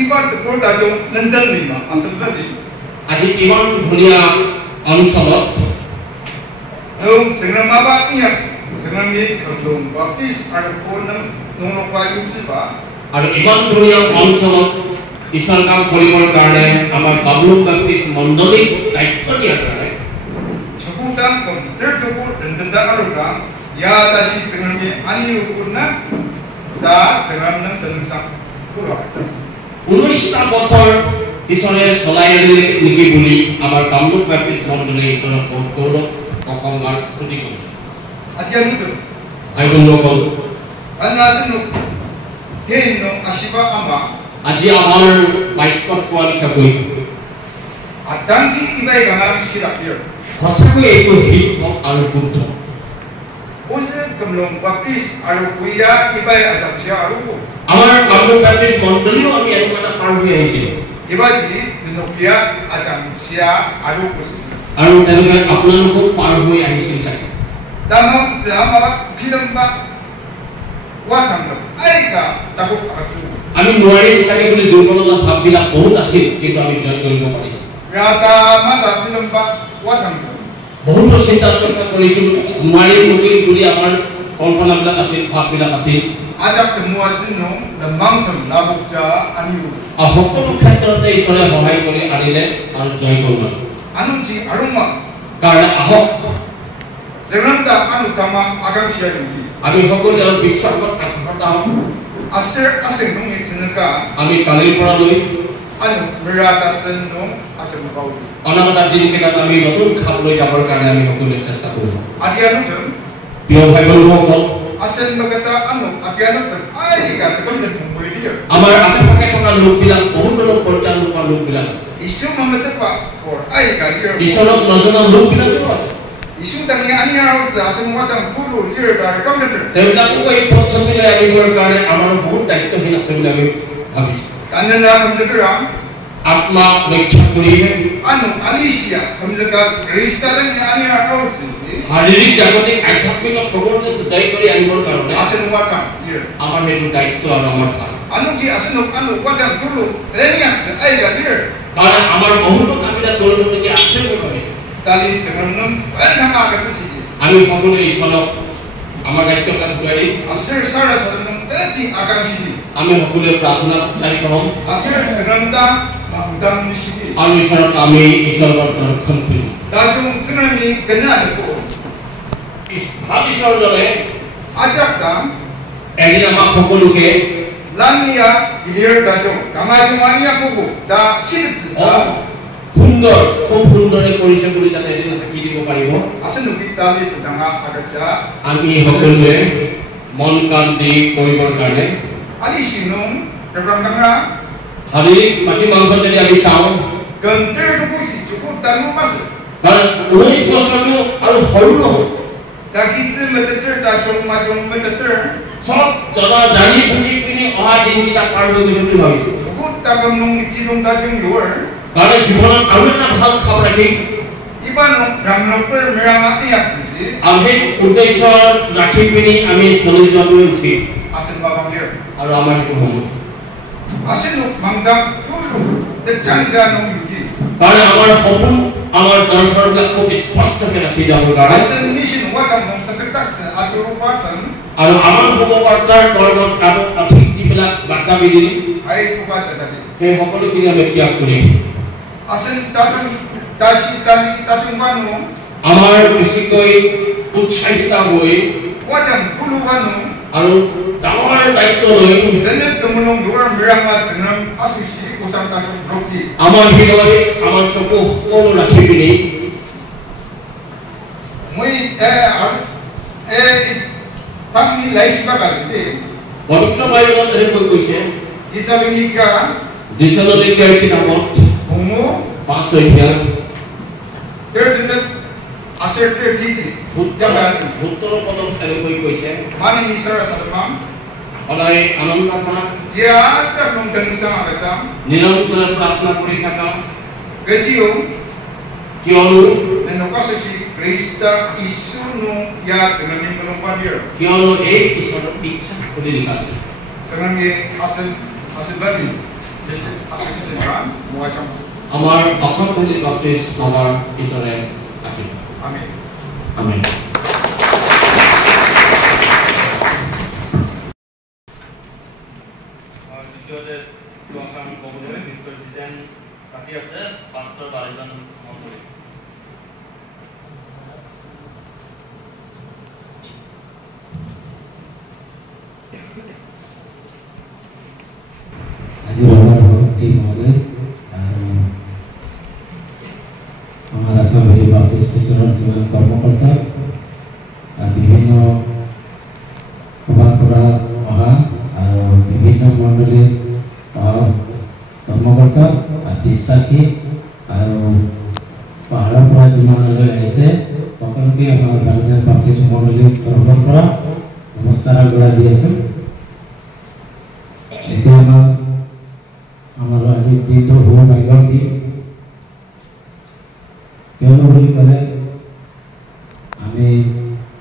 Ibarat betul dah jauh nendang lima asal tadi. আজি ইমান ধুনীয়া অঞ্চলত Nong dengan maba ingat dengan ni kalau baptis ada pun nong kayu siapa. আৰু ইমান ধুনীয়া অঞ্চলত ঈশ্বৰ কাম কৰিবৰ কাৰণে আমাৰ বাবুল বাপ্তিষ্ট মণ্ডলীক দায়িত্ব দিয়াৰ কাৰণে Cekutang komputer cekut dan tentang arutang ya tadi dengan ni ani ukurna dah dengan nang tentang pulau. 19টা বছৰ ঈশ্বৰে চলাই আনিলে নেকি বুলি আমাৰ কামৰূপ বাপ্তিষ্ট মণ্ডলীয়ে ঈশ্বৰক গৌৰৱ অকংকাৰ স্তুতি কৰিছে Adian itu. ভাই বন্ধুসকল Anasan nong hen nong asiba ama. আজি আমাৰ বাক্যত কোৱা লিখাকৈ Adansi ibai gangar sirak dia. সঁচাকৈ এইটো হিত আৰু শুদ্ধ Oje kemlong baptis aru kuya ibai ajak sia aru. আমাৰ কামৰূপ বাপ্তিষ্ট মণ্ডলীও আমি এনেকুৱা এটা পাৰ হৈ আহিছিলোঁ Ibaji dinokia ajak sia aru kusi. আৰু তেনেকৈ আপোনালোকো পাৰ হৈ আহিছিল চাগে Damang zaman kilam ba watang do. Aika takut acu. আমি নোৱাৰিম চাগে বুলি দুৰ্বলতা ভাববিলাক বহুত আছিল কিন্তু আমি জয় কৰিব পাৰিছোঁ Rata mata kilam ba watang do. বহুতো চিন্তা চৰ্চা কৰিছিলোঁ নোৱাৰিম বুলি আমাৰ কল্পনাবিলাক আছিল ভাববিলাক আছিল Ajak semua sinu the mountain labukja aniu. আৰু সকলো ক্ষেত্ৰতে ঈশ্বৰে সহায় কৰি আনিলে আৰু জয় কৰিব Anu ci aruma কাৰণে আহক Sebenarnya anu kama akan share ini. আমি সকলোৱে বিশ্বাসত আগবঢ়া হম Aser asing nung itenaka আমি কালিৰ পৰা লৈ anu merata senung acem kau. অনাগত দিনকেইটাত আমি নতুন খাপ লৈ যাবৰ কাৰণে আমি সকলোৱে চেষ্টা কৰিম Adi anu tuh প্ৰিয় ভাই বন্ধুসকল asen bagata anu adi anu tuh ay kata kau dah kumpul dia. আমাৰ আশে-পাশে থকা লোকবিলাক বহুত ধৰণৰ পৰ্যায়ৰ লোকবিলাক আছে Isu memete pak or ay kali. ঈশ্বৰক নজনা লোকবিলাকো আছে Isu tanya ani harus asen muatan puru dia dari kau dah. তেওঁলোকো এই পদ্ধতিলৈ আনিবৰ কাৰণে আমাৰ বহুত দায়িত্বহীন আছে বুলি আমি ভাবিছোঁ Karena dalam negara আত্মা ৰক্ষা কৰিহে anu Alicia hamzaka ristalan ani harus শাৰীৰিক জাগতিক আধ্যাত্মিক সকলোতে জয় কৰি আনিবৰ কাৰণে asen muatan dia. আমাৰ সেইটো দায়িত্ব আৰু আমাৰ কাম Anu ji asen anu muatan puru lenian ay kali. কাৰণ আমাৰ বহুতো কামবিলাক কৰিবলৈ আছে বুলি ভাবিছোঁ Tali sebenarnya banyak agak sesi. আমি সকলোৱে ঈশ্বৰক আমাৰ দায়িত্ববিলাক ঘূৰাই দিম Aser sara sebenarnya tadi akan sini. আমি সকলোৱে প্ৰাৰ্থনা উচ্চাৰিত হ'ম Aser sebenarnya mahudam di sini. আৰু ঈশ্বৰক আমি ঈশ্বৰৰ দৰ্শন কৰিম Tajung sebenarnya kena itu. ভাল ঈশ্বৰজনে Ajak tam এদিন আমাক সকলোকে lania hilir tajung. Kamaju mania kuku da silit sisa. সুন্দৰ খুব সুন্দৰে কৰিছে বুলি যাতে এদিন থাকি দিব পাৰিব Asen nuki tali pedanga agaja. আমি সকলোৱে মন কাণ দি কৰিবৰ কাৰণে Ali sinung terang tengah. শাৰীৰিক মাটি মাংস যদি আমি চাওঁ Genter tu si cukup tamu masuk. কাৰণ 19 বছৰটো আৰু সৰু নহয় Dagi meter tajung majung meter. চব জনা জানি বুজি পিনি অহা দিনকেইটা পাৰ হৈ গৈছে বুলি ভাবিছোঁ Cukup tagam nung cilung tajung luar. কাৰণ জীৱনত আৰু এটা ভাল খাব ৰাখিম Iban ramloper meramati yang sih. আৰু সেই উদ্দেশ্য ৰাখি পিনি আমি চলি যোৱাটো উচিত Asen babang dia. আৰু আমাৰ সেইটো হ'ব Asen nuk manggang dulu. Terjangja nung yuki. কাৰণ আমাৰ সপোন আমাৰ দৰ্শনবিলাক খুব স্পষ্টকৈ ৰাখি যাবৰ কাৰণে Asen mission wadam nung tercetak aturupatan. আৰু আমাৰ শুভবাৰ্তাৰ কৰ্মত আৰু অধিক যিবিলাক বাৰ্তা বিধি Hai kubaca tadi. সেই সকলোখিনি আমি ত্যাগ কৰিম Asen tajung tashi tali tajung banu. আমাৰ বেছিকৈ উৎসাহিত হৈ Wadam bulu banu. আৰু ডাঙৰ দায়িত্ব লৈ Denet temenung luar meramat senam asusi usam tajung roki. আমাৰ হৃদয় আমাৰ চকু সকলো ৰাখি পিনি Mui tangi lais bakal te. পবিত্ৰ বাইবেলত এনেকৈ কৈছে Isalonika দিছলনিকাৰ কিতাপত ungu 5 অধ্যায় terdenet aser tertiti. 17 পদত এনেকৈ কৈছে Mani ni sara salamam. সদায় আনন্দ কৰা Dia ajak nung tenisang agatam. নিৰন্তৰে প্ৰাৰ্থনা কৰি থকা Kecil কিয়নো nenokasasi Krista isu nung ya senangin penumpang dia. কিয়নো এই ঈশ্বৰৰ ইচ্ছা বুলি লিখা আছে Senangin asal bali. Jadi asal kita kan muacam. আমাৰ অসম বুলি বাপ্তিস্ম আমাৰ ঈশ্বৰে থাকিব Amin. আমেন দ্বিতীয়তে আমি ক'বলৈ মিষ্টাৰ জিতেন পাতি আছে পাঁচৰ 12জন মণ্ডলী আজি সভাপতি মহোদয় আৰু আমাৰ আসাম ভেলী বাপ্তিস্ম মিছনৰ যিমান কৰ্মকৰ্তা বিভিন্ন সভাৰ পৰা অহা আৰু বিভিন্ন মণ্ডলীৰ অহা কৰ্মকৰ্তা বিশ্বাসী আৰু পাহাৰৰ পৰা যিমানলৈ আহিছে সকলোকে আমাৰ গাৰ্জেন বাপ্তিস্ম মণ্ডলীৰ তৰফৰ পৰা নমস্কাৰ আগবঢ়াই দি আছোঁ এতিয়া আমাৰ আজিৰ দিনটো সৌভাগ্যৰ দিন কিয়নো বুলি ক'লে আমি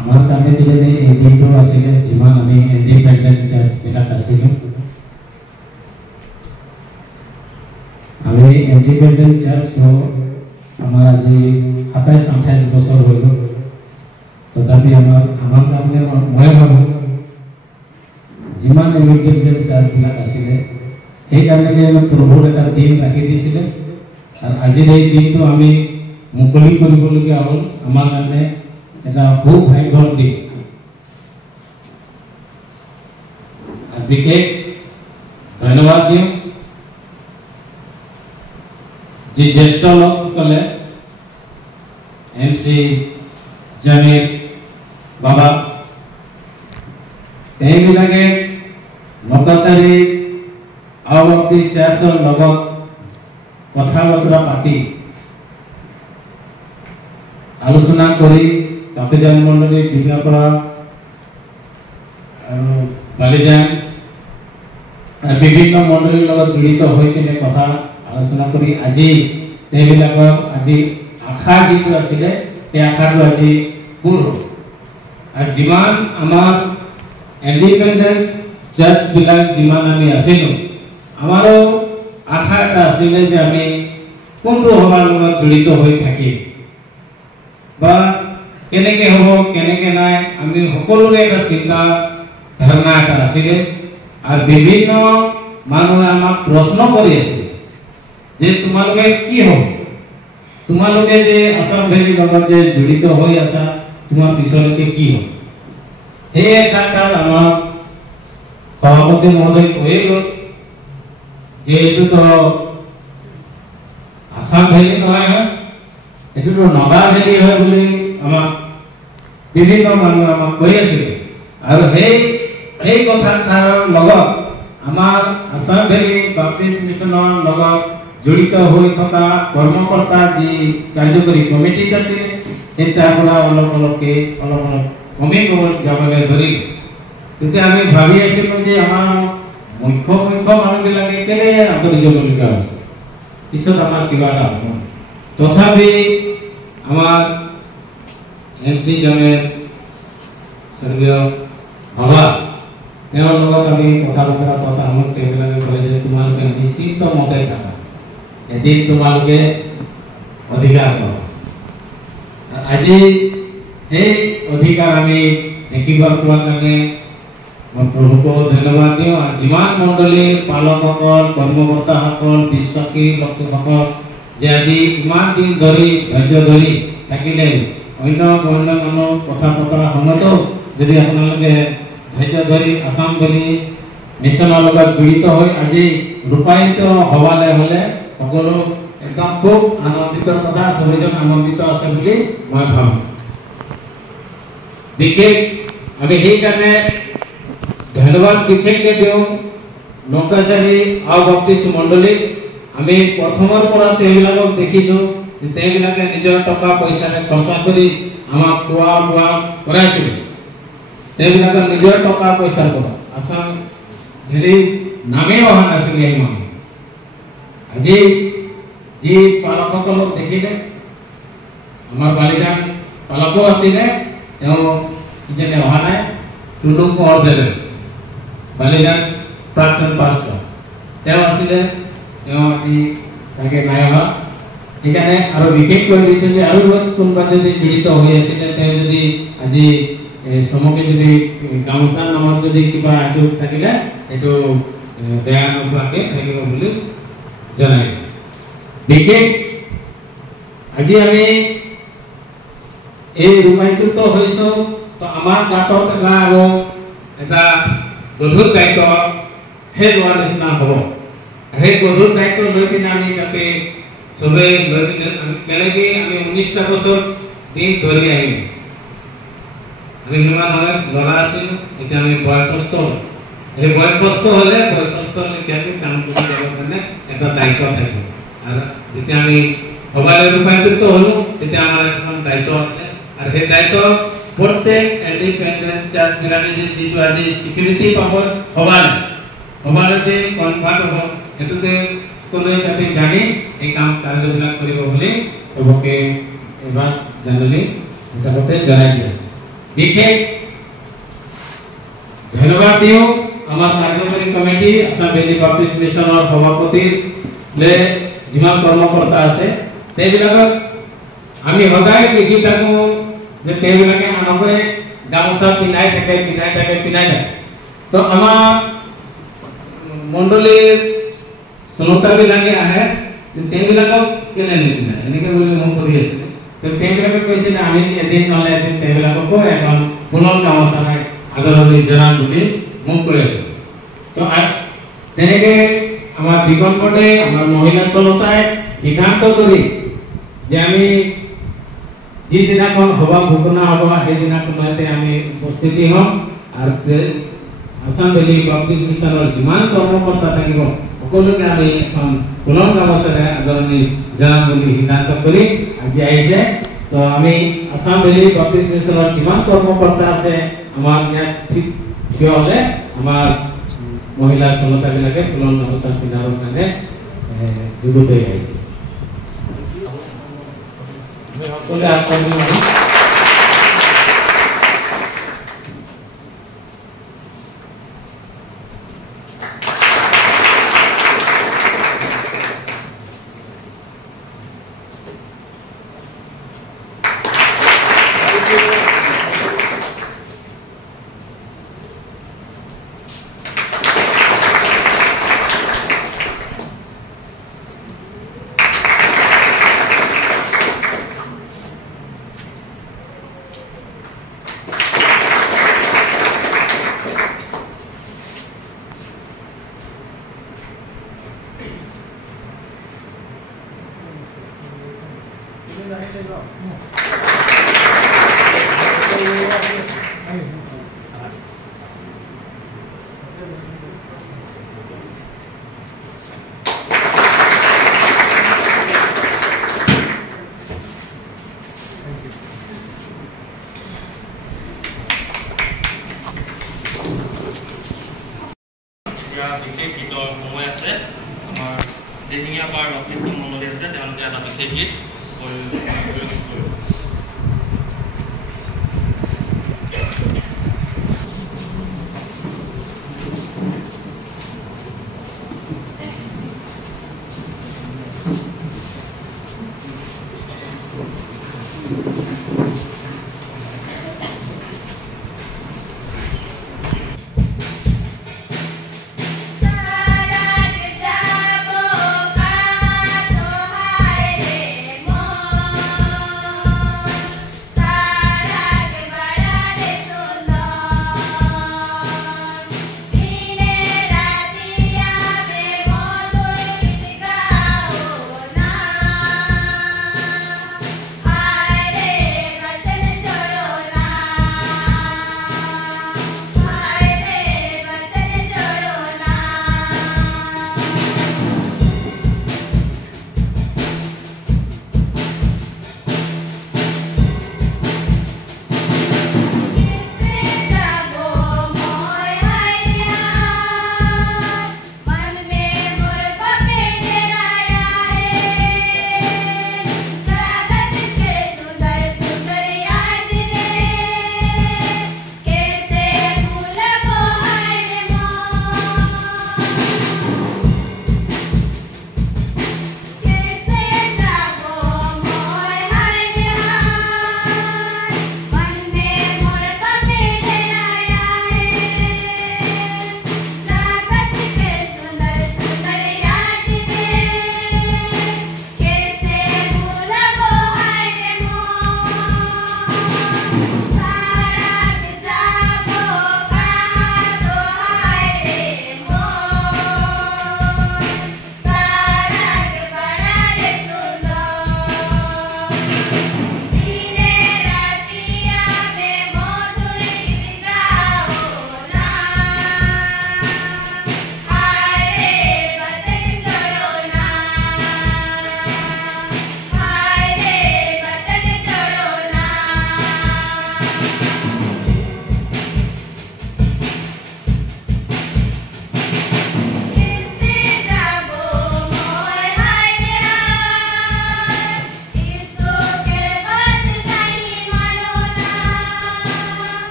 আমাৰ কাৰণে দিলে এই দিনটো আছিলে যিমান আমি ইণ্ডিপেণ্ডেণ্ট চাৰ্চবিলাক আছিলোঁ আমি ইণ্ডিপেণ্ডেণ্ট চাৰ্চ আমাৰ আজি 27-28 বছৰ হৈ গ'ল তথাপি আমাৰ কাৰণে মই ভাবোঁ যিমান ইণ্ডিপেণ্ডেণ্ট চাৰ্চবিলাক আছিলে সেইকাৰণে আমি প্ৰভুৰ এটা দিন ৰাখি দিছিলে আৰু আজিৰ এই দিনটো আমি মুকলি কৰিবলগীয়া হ'ল আমাৰ কাৰণে এটা সৌভাগ্যৰ দিন। বিশেষ ধন্যবাদ দিওঁ যি জ্যেষ্ঠ লোকসকলে MC জামিৰ বাবা এইবিলাকে নকাচাৰী আৱৰ্তী চেয়াৰৰ লগত কথা বতৰা পাতি আলোচনা কৰি কাপিজান মণ্ডলী ডিগাপৰা আৰু বালিজান আৰু বিভিন্ন মণ্ডলীৰ লগত জড়িত হৈ কিনে কথা আলোচনা কৰি আজি এইবিলাকৰ আজি আশা যিটো আছিলে সেই আশাটো আজি পূৰ হ'ল। আৰু যিমান আমাৰ ইণ্ডিপেণ্ডেণ্ট জাজবিলাক যিমান আমি আছিলোঁ আমাৰো আশা এটা আছিলে যে আমি কোনটো সভাৰ লগত জড়িত হৈ থাকিম বা কেনেকৈ হ'ব কেনেকৈ নাই আমি সকলোৰে এটা চিন্তা ধাৰণা এটা আছিলে। আৰু বিভিন্ন মানুহে আমাক প্ৰশ্ন কৰি আছিল যে তোমালোকে কি হ'ব, তোমালোকে যে আসাম ভেলীৰ লগত যে জড়িত হৈ আছা তোমাৰ পিছলৈকে কি হ'ব। সেই এটা আমাক সভাপতি মহোদয় কৈয়ে গ'ল যে এইটোতো আসাম ভেলী নহয়, এইটোতো নগা ভেলী হয় বুলি আমাক বিভিন্ন মানুহে আমাক কৈ আছিল। আৰু সেই কথাষাৰৰ লগত আমাৰ আসাম ভেলী বাপ্তিস্ম মিছনৰ লগত জড়িত হৈ থকা কৰ্মকৰ্তা যি কাৰ্যকৰী কমিটিত আছিলে সেই তাৰ পৰা অলপ কমি যাবলৈ ধৰিল। তেতিয়া আমি ভাবি আছিলোঁ যে আমাৰ মুখ্য মানুহবিলাকে কেলে আঁতৰি যাবলগীয়া হৈছে, পিছত আমাৰ কিবা এটা হ'ব। তথাপি আমাৰ MC জামিৰ স্বৰ্গীয় বাবা তেওঁৰ লগত আমি কথা বতৰা পতা সময়ত তেওঁবিলাকে ক'লে যে তোমালোকে নিশ্চিন্ত মতে থাকা, এদিন তোমালোকে অধিকাৰ পাবা। আজি সেই অধিকাৰ আমি দেখিব পোৱাৰ কাৰণে মই প্ৰভুকো ধন্যবাদ দিওঁ। আৰু যিমান মণ্ডলীৰ পালকসকল কৰ্মকৰ্তাসকল বিশ্বাসী লোকসকল যে আজি ইমান দিন ধৰি ধৈৰ্য ধৰি থাকিলে অন্য মানুহ কথা পতাৰ সময়তো যদি আপোনালোকে ধৈৰ্য ধৰি আসাম ভেলী মিছনৰ লগত জড়িত হৈ আজি ৰূপায়িত হ'বলৈ হ'লে সকলো একদম খুব আনন্দিতৰ কথা, চবেইজন আনন্দিত আছে বুলি মই ভাবোঁ। বিশেষ আমি সেইকাৰণে ধন্যবাদ বিশেষকৈ দিওঁ নকাচাৰী আৱবাপ্তিস্ম মণ্ডলীক। আমি প্ৰথমৰ পৰা তেওঁবিলাকক দেখিছোঁ তেওঁবিলাকে নিজৰ টকা পইচাৰে খৰচা কৰি আমাক খোৱা বোৱা কৰাইছিল। তেওঁবিলাকে নিজৰ টকা পইচাৰ পৰা আসাম ভেলী নামেই অহা নাছিলে এই মানুহ। আজি যি পালকসকলক দেখিলে আমাৰ বালিজান পালকো আছিলে, তেওঁ কিজানি অহা নাই, টুলু কোঁৱৰ দেৱে বালিজান প্ৰাক্তন পাষ্টৰ তেওঁ আছিলে, তেওঁ আজি চাগে নাই অহা। সেইকাৰণে আৰু বিশেষ কৈ দিছোঁ যে আৰু কোনোবা যদি জড়িত হৈ আছিলে তেওঁ যদি আজি চমকে যদি গামোচাৰ নামত যদি কিবা এইটো থাকিলে এইটো বেয়া নোপোৱাকৈ থাকিব বুলি জনাই। বিশেষ আজি আমি এই ৰূপায়িত হৈছোঁ, তো আমাৰ গাঁতত আৰু এটা গধুৰ দায়িত্ব সেই লোৱাৰ নিচিনা হ'ব। সেই গধুৰ দায়িত্ব লৈ পিনে আমি তাতে চবেই লৈ পিনে কেনেকৈ আমি 19টা বছৰ দিন ধৰি আহিম। আমি সিমান সময়ত ল'ৰা আছিলোঁ, এতিয়া আমি বয়সস্থ হ'লোঁ। এই বয়সস্থ হ'লে কেনেকৈ কাম কৰি যাবৰ কাৰণে এটা দায়িত্ব থাকিব। আৰু যেতিয়া আমি সভালৈ ৰূপায়িত হ'লোঁ তেতিয়া আমাৰ এখন দায়িত্ব আছে। আৰু সেই দায়িত্ব প্ৰত্যেক ইণ্ডিপেণ্ডেণ্ট জাজবিলাকে যিটো আজি স্বীকৃতি পাব সভালৈ যে কনভাৰ্ট হ'ব সেইটোতে সকলোৱে যাতে জানি এই কাম কাৰ্যবিলাক কৰিব বুলি চবকে এবাৰ জাননী হিচাপতে জনাই দিয়ে। বিশেষ ধন্যবাদ দিওঁ আমাৰ কাৰ্যকৰী কমিটি আসাম ভেলী বাপ্তিস্ম মিছনৰ সভাপতিলে যিমান কৰ্মকৰ্তা আছে তেওঁবিলাকক আমি সদায় দেখি থাকোঁ যে তেওঁবিলাকে আনকৈ গামোচা পিন্ধাই থাকে। তো আমাৰ মণ্ডলীৰ শ্ৰোতাবিলাকে আহে তেওঁবিলাকক কেনে নিপিন্ধায় এনেকৈ বুলি মোক সুধি আছিলে। তো তেওঁবিলাকে কৈছে যে আমি এদিন নহ'লে এদিন তেওঁবিলাককো এখন পুনৰ গামোচাৰে আদৰণি জনাম বুলি মোক কৈ আছে। তো তেনেকৈ আমাৰ দিগম্বৰে আমাৰ মহিলা চলতাই সিদ্ধান্ত কৰি যে আমি যিদিনাখন সভা ঘোষণা হ'ব সেইদিনাখনতে আমি উপস্থিতি হ'ম আৰু আসাম ভেলী বাপ্তিস্ম মিছনৰ যিমান কৰ্মকৰ্তা থাকিব সকলোকে আমি এখন পুনৰ গামোচাৰে আদৰণি জনাম বুলি সিদ্ধান্ত কৰি আজি আহিছে। তো আমি আসাম ভেলী বাপ্তিস্ম মিছনৰ যিমান কৰ্মকৰ্তা আছে আমাৰ ইয়াত ঠিক থিয় হ'লে আমাৰ মহিলা চলতাবিলাকে পুনৰ গামোচা পিন্ধাৰ কাৰণে যুগুত হৈ আহিছে। সকলোৱে আগবাঢ়ি বিশেষ গীতৰ সময় আছে। আমাৰ দিহিঙীয়া পাৰ বাপ্তিস্ম মণ্ডলী আছে, তেওঁলোকে এটা বিশেষ গীত Sarag jabo ka to hai re mo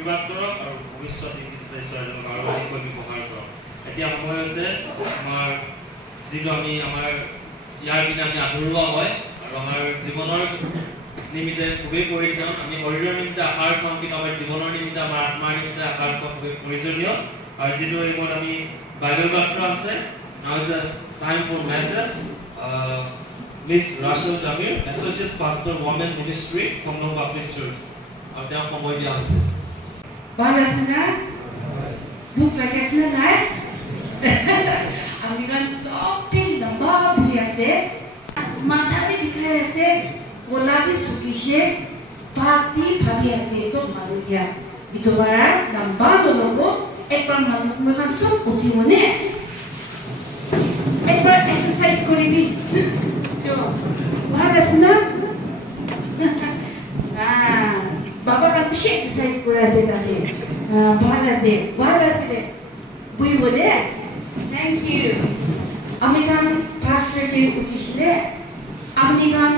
আশীৰ্বাদ কৰক আৰু ভৱিষ্যত ঈশ্বৰজনক আৰু অধিককৈ ব্যৱহাৰ কৰক। এতিয়া সময় হৈছে আমাৰ যিটো আমাৰ ইয়াৰ বিনা আমি আধৰুৱা হয় আৰু আমাৰ জীৱনৰ নিমিত্তে খুবেই প্ৰয়োজন। আমি শৰীৰৰ নিমিত্তে আহাৰ খাওঁ, কিন্তু আমাৰ জীৱনৰ নিমিত্তে আমাৰ আত্মাৰ নিমিত্তে আহাৰ খোৱা খুবেই প্ৰয়োজনীয়। আৰু যিটো এইমত আমি বাইবেল বাক্য আছে, now is the time for message. Miss Rachel Jamir, Associate Pastor Women Ministry, Kongnong Baptist Church. আৰু তেওঁ সময় দিয়া হৈছে। ভাল আছে না? ভোক লাগিছে না নাই? আমি গান সবটি লম্বা বহি আছে, মাথাতে বিষাই আছে, গোলাপি শুকিছে, পাতি ভাবি আছে, সব মানুহ দিয়া। ইটো বাৰ লম্বা দলব, একবাৰ মানুহ মহান সব উঠিব নে? একবাৰ এক্সাৰসাইজ কৰিবি। ভাল আছে না? বাবা কাল বেশি এক্সারসাইজ করে আছে তাতে। ভাল আছে বুঝব দে। Thank U. আমি গান পাঁচটাতে উঠিছিলে, আপনি গান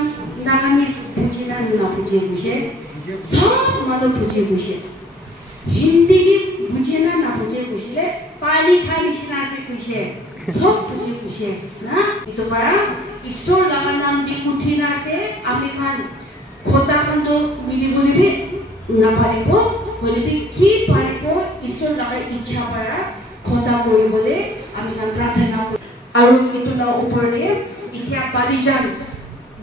নাগামিজ বুঝে না বুঝে বুঝে সব মানুষ বুঝে বুঝে, হিন্দি বুঝে না বুঝে বুঝলে পানি খাই না আছে বুঝে সব বুঝে বুঝে না। itu barang ঈশ্বর লাগার নাম দি উঠি না আছে, আপনি খান কথা খান্ডো মিলি বলিবি না পারিব, বলিবি কি পারিব ঈশ্বর লাগার ইচ্ছা পারা কথা কৰিবলে আমি গান প্ৰাৰ্থনা কৰো। আৰু ইটো না ওপৰতে এতিয়া বালিজান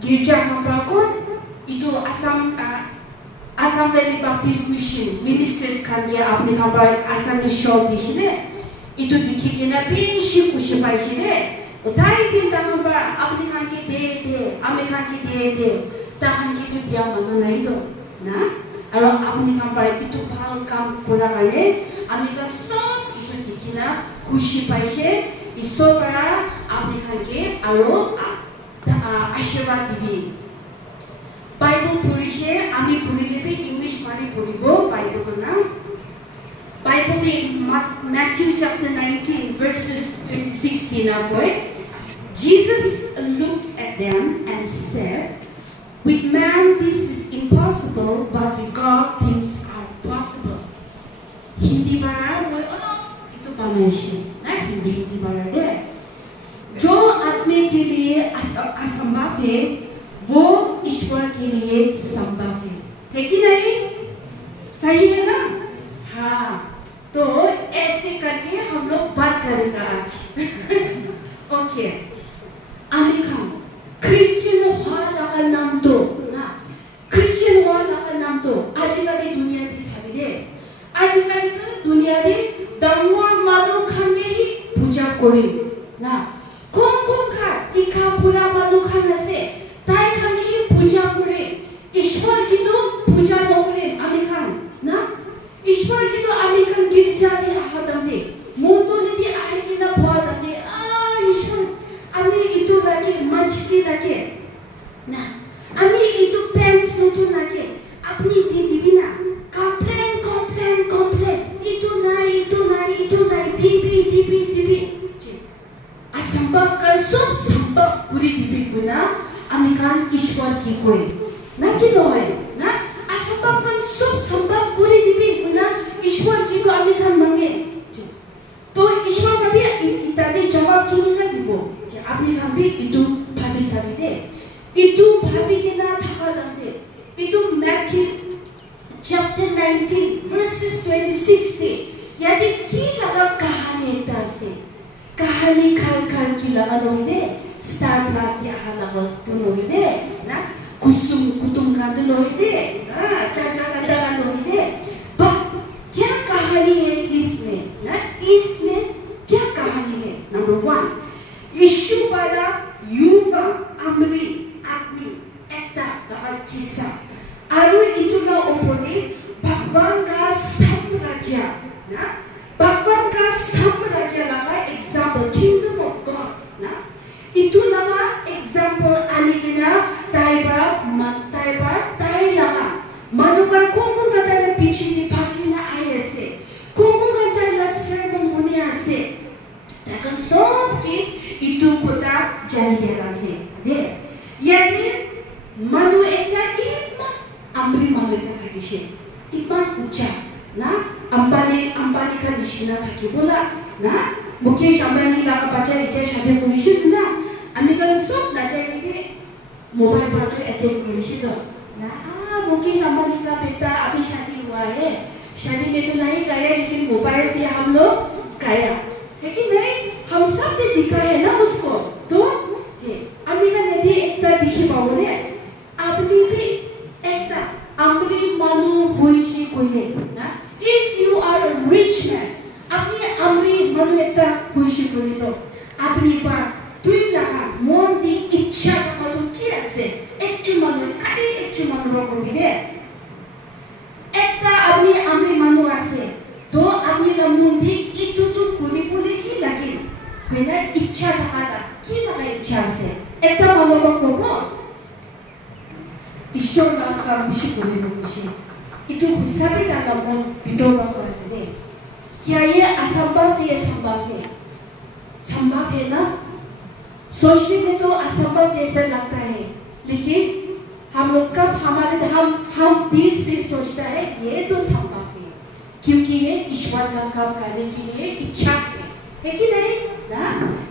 গিৰ্জা সম্পৰ্কত ইটো Assam valley Baptist mission ministries খান দিয়া আপনি খাবার আসামি শব দিছিলে, ইটো দেখি কিনা বেশি খুশি পাইছিলে। তাই চিন্তা খাবার আপনি খানকে দে আমি খানকে দে তাহানকে তো দিয়া মানুহ নাই তো না। আৰু আপনি খাবাৰ ইটো ভাল কাম কৰা কাৰণে আমি সব ইটো দেখি না খুশি পাইছে। ঈশ্বৰ পৰা আপনি খানকে আৰু আশীৰ্বাদ দিবি। বাইবেল পড়িছে, আমি পড়িলে ইংলিশ মানে পড়িব বাইবেলর নাম। বাইবেলে Matthew chapter 19 verses 16 না কয়, Jesus looked at them and said, with man this is impossible, but with God things are possible. Hindi bara moi itu banaishi na Hindi bara de. जो आदमी के लिए असंभव है वो ईश्वर के लिए संभव है कि नहीं? सही है ना? हाँ, तो ऐसे करके हम लोग बात करेंगे आज। ओके, अमेरिका क्रिश्चियन वाला का नाम तो ना, क्रिश्चियन वाला का नाम तो आजकल की दुनिया की सारी दे, आजकल की दुनिया दे दांगोर मालू खाने ही पूजा करे ना। कौन का इका पूरा मालू खाना से ताई खान की पूजा करे, ईश्वर की तो पूजा न करे अमेरिकन ना। ईश्वर की तो अमेरिकन गिरजा दे आहदम दे मोतो लेदी आहे की ना बहुत दे ईश्वर अमे इतो लागे मछली लागे ना, अमे इतो पेंस नतु लागे अपनी दीदी ना कंप्लेन इतो ना दीदी असंभव कर सब संभव पूरी दीदी गुना अमेरिकन ईश्वर की कोई ना कि नय ना, असंभव कर सब संभव पूरी दीदी गुना ईश्वर की को अमेरिकन मांगे। तो ईश्वर भी इत्यादि जवाब की नहीं दिबो जे आपनी हम भी इतु भाबी साबी दे, इतु भाबी के ना था दे। इतु मैथ्यू चैप्टर 19 verses 26 से यदि की लगा कहानी एकता से कहानी खाल की लगा लोही दे, स्टार प्लस या लगा तो लोही दे ना, कुतुम का तो लोही दे, चक्रा का लोही दे। पर क्या कहानी है इसमें ना, इसमें क्या कहानी है? नंबर 1 यीशु वाला युवा अमरी आदमी एकता लगा किस्सा आरु इतुना ओपरे भगवान का साम्राज्य ना, भगवान का साम्राज्य लगा एग्जाम्पल किंगडम ऑफ गॉड ना, itu nama example aligina taiba lага manubar kung kata na pichi ni pakina ayase kung kata na sermon hone ase takan sob ki itu kota jani dera se de yadi manu ekta ima amri manu ekta kadishe iman ucha na থাকিবলা না মুকেশ আম্বানি লাগা বাচ্চা এতিয়া সাথে কৰিছিল না আমি কাল সব নাচাই নেকি मोबाइल पर तो अटैक करिছিল ना मुकेश अंबानी का बेटा अभी शादी हुआ है शादी में तो नहीं गया लेकिन मोबाइल से हम लोग गया है कि नहीं हम सब ने दिखा है ना उसको तो जी अमेरिका ने दी एक ता दिखी पाओगे अपनी भी एक ता अमरी मानु होइशी कोइले ना if you are a rich man अपनी अमरी मानु एक ता होइशी कोइले तो अपनी पर তুই লাগা মন দি ইচ্ছা কত কি আছে একটু মানুষ খালি একটু মানুষ কবি দে একটা আপনি আমি মানুষ আছে তো আপনি মন দি ইটু তো কবি বলে কি লাগে হইনা ইচ্ছা থাকাটা কি লাগা ইচ্ছা আছে একটা মানুষ কব ঈশ্বর নাম কাম বেশি করিব বেশি ইটু হিসাবে টাকা মন ভিতর আছে দে क्या ये असंभव है ना सोचने में तो असंभव जैसा लगता है लेकिन हम लोग कब हमारे हम दिल से सोचता है ये तो संभव है क्योंकि ये ईश्वर का काम करने के लिए इच्छा है कि नहीं ना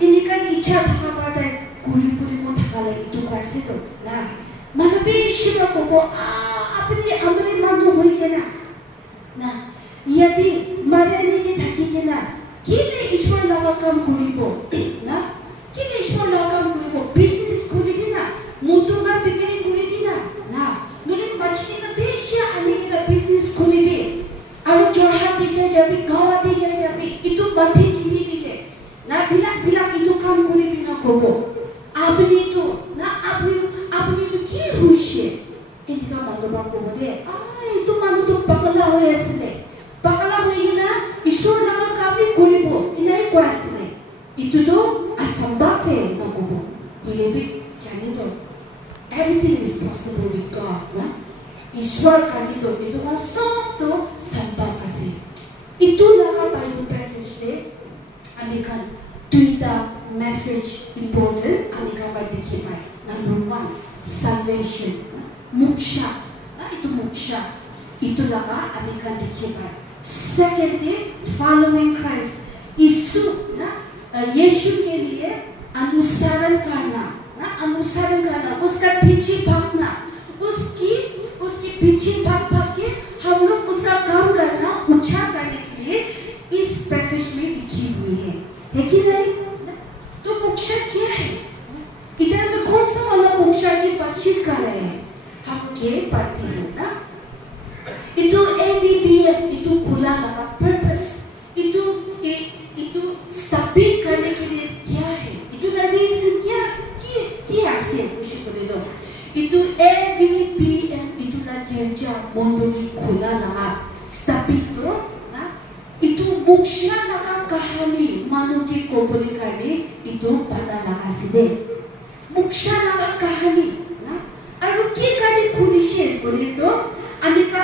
इनका इच्छा था पड़ता है कुली को थका लगे तो कैसे तो ना मानवीय ईश्वर को वो अपने अमरे मानो हुई के ना यदि मरने की थकी के ना कि ईश्वर लगा काम कुली को ना किन ईश्वर लगा को बिजनेस खोलेगी ना मुद्दों का बिक्री करेगी ना मेरे मछली का बेचिया आने का बिजनेस खोलेगी और जोड़ा दीजिए जब गाँव दीजिए जब इतो बातें किन्हीं भी के ना बिला इतो काम करेगी ना कोबो आपने तो ना आपने तो क्या हुई इनका मालूम को बोले इतो मालूम तो पकड़ा हुआ है इसने पकड़ा हुई ना ईश्वर लगा काम भी करेबो इन्हें क्वास नहीं इतो तो असंभव है ना कोबो बोले भी जाने तो everything is possible with God ना ईश्वर खाली तो इतो का सब तो संभव है इतो लगा बाइबल पैसेज ले American Twitter message important America पर दिखे पाए नंबर 1 salvation मोक्षा ना इतो मोक्षा इतो लगा अमेरिका दिखे पाए secondly following Christ यीशु ना यीशु के लिए अनुसरण करना उसका पीछे भागना उसकी पीछे भाग के हम लोग उसका काम करना ऊंचा करने के लिए इस पैसेज में लिखी हुई है कि नहीं तो मोक्ष क्या है इधर में कौन सा वाला मोक्ष की बातचीत कर रहे हैं हम के पढ़ते हैं ना इतो ADBM इतो खुला लगा पर्पस इतो स्थापित करने के लिए क्या है इतो रीजन क्या से कुछ बोले लो इतो ADBM इतो ना गिरजा मंडली खुला लगा स्थापित करो ना इतो मोक्ष लगा कहानी मानव की कोबली करने इतो पता लगा सीधे मोक्ष लगा कहानी ना और क्या करने खुली से बोले तो अमेरिका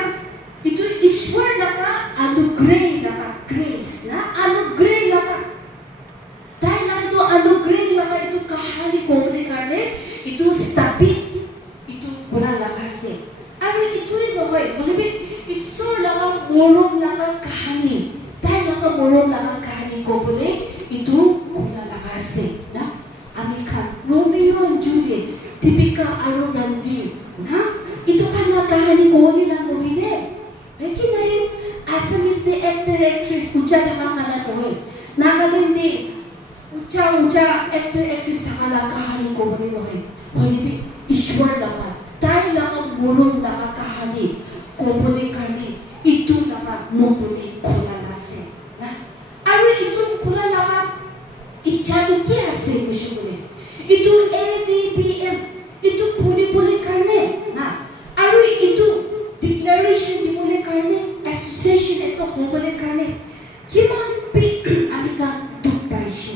इतो ईश्वर लगा अनुग्रह लगा ग्रेस ना अनुग्रह लगा ताई लगा तो अनुग्रह लगा इतो कहानी कोबली करने इतो स्थापित इतो बुरा लगा से अरे इतो ही नहीं बोले भी ईश्वर लगा मोरों लगा कहानी ताई लगा मोरों लगा कहानी कोबली इतो बुरा लगा से ना अमेरिका रोमियो और जूलियट दीपिका और रणवीर ना इतो खाना कहानी कोबली ना कोई दे लेकिन नहीं Assamese the actor actress ऊंचा धमाका कोई नागालैंड दे ऊंचा actor actress धमाका कहानी को बने लोहे होली भी ईश्वर लगा ताई लगा मोरों लगा कहानी को बने करने इतु लगा मोटोली खुला लासे ना अरे इतु खुला लगा इच्छा तो क्या से मुझे बोले इतु ADBM इतु खुली बोले करने ना अरे इतु declaration भी बोले करने association एक तो हो बोले करने किमान पे अमेरिका दुख पाइशे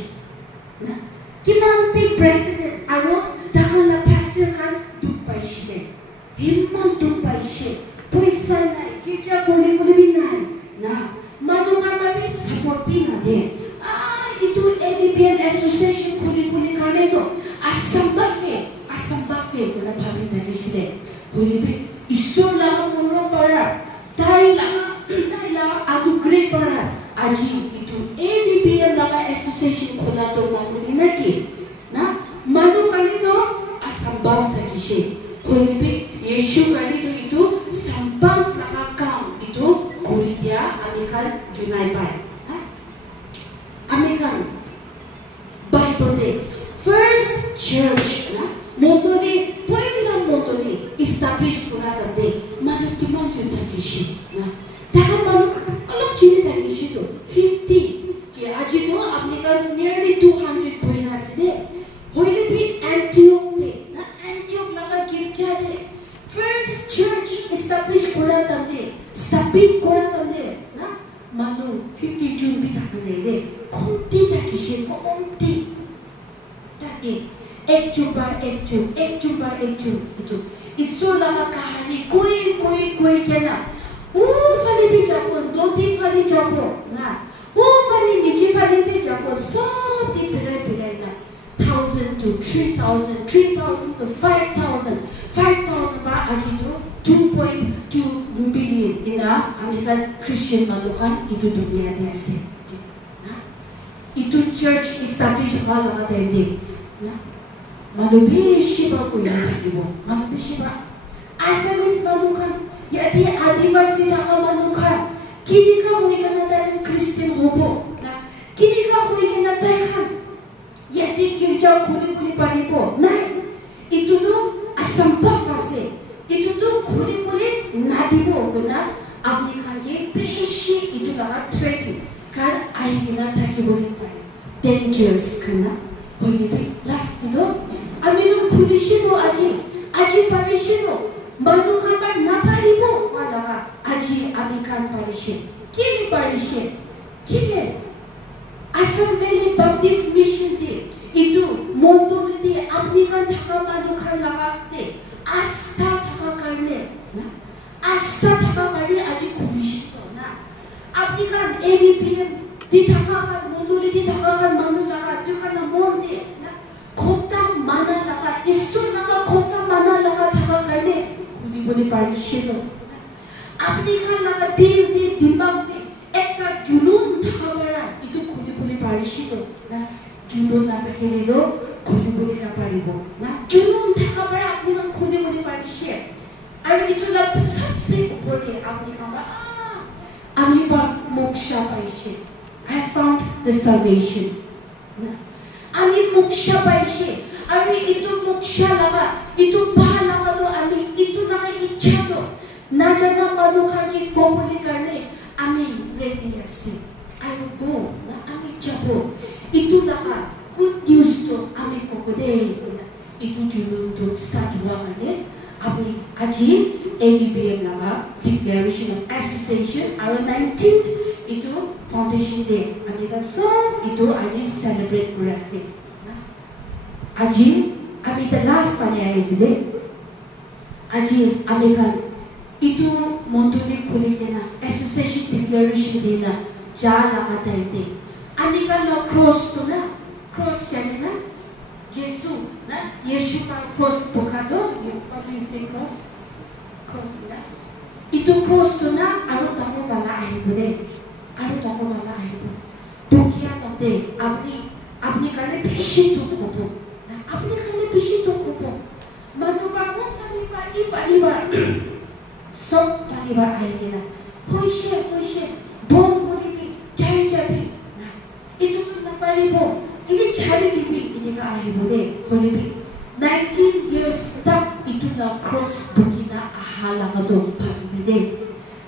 ना किमान पे president आरो दाखला pastor kan दुख पाइशे हिम्मत दुख पाइशे पैसा नहीं कितना कोने बोले भी नहीं ना मानो का भी support भी ना दे itu ADBM association खुली करने तो असंभव है बोला भाभी तभी से बोले भी ईश्वर लगा मोरों पड़ा ताई लगा अनुग्रह पड़ा আজি itu ABBM laga association khola to mamuni naki na manu kali to asambhav thakise holibi Yeshu kali to itu sambhav laga kam itu kori dia amikan junai pai amikan Bible de first church na mondoni poina mondoni establish kora de manu kiman jun thakise na taha manu alok chini thakise to 50 je aji to amikan nearly 200 poina ase holibi Antioch de na Antioch laga girja de first church establish kora de stabilit kora de na manu 50 jun bi thakane de konti thakise konti take ek chubar ek chu itu isur lama kahani koi kena fali bhi japo doti fali japo na fali niche fali bhi japo sob di pirai na 1,000 to 3,000 to 5,000 ba aji to 2.2 billion ina American Christian manukan itu dunia dia ase na itu church established hala de na manubishi ba ko yakibo manubishi ba asamis manukan yadi adivasi raga manukan kini ka hoigana ta Christian hobo na kini ka hoigana ta khan yadi girja khuli paribo nai itu to asambhav ase itu to khuli nadibo guna apni khan ye beshi itu laga threat kar aigina thakibo pare dangerous kana hoibe last to amino khudishino aji parishino manu khabar na paribo wala aji amikan parishe kini parishe kine assembly baptist mission de itu mondoli de apni kan thaka manu khan lagate asta thaka karne na asta thaka kari aji khudishino na apni kan ABPM di thaka kan mondoli di thaka kan manu laga tu kan monde na khota mana laga isur nama khota mana laga thaka karne khudi boli parishino apni kan laga din dimag de ekta julun thaka bara itu khudi boli parishino na julun laga kelido khudi boli na paribo na julun thaka bara apni kan khudi boli parishe aru itu la sabse upore apni kan ami ba moksha paishe I found the salvation. Ami moksha paishe. Ami itu moksha laga, itu bah laga do ami itu laga ichha do. Na jana malu khaki kobuli karne ami ready ase. I will go. Na ami jabo. Itu laga good news do ami kokode. Itu julun do start hua karne ami aji ABBM laga declaration of association our 19th itu foundation day amiga so itu aji celebrate kurase aji ami the last pani aiside aji amiga itu monduli khuli kena association declaration day na ja laga taite amiga no cross to na cross chane na Yesu na Yeshu pa cross pokado what do you say cross na itu cross to na aru tamo bala aibode aru tamo bala aibo dukia tate apni kane beshi to kobo na apni kane beshi to kobo manu babu fani ba sob paliba aigena hoishe bom goribi jabi na itu na palibo ini chari gibi ini ka aibode horibi 19 years tak itu na cross bukina ahala ngado pamide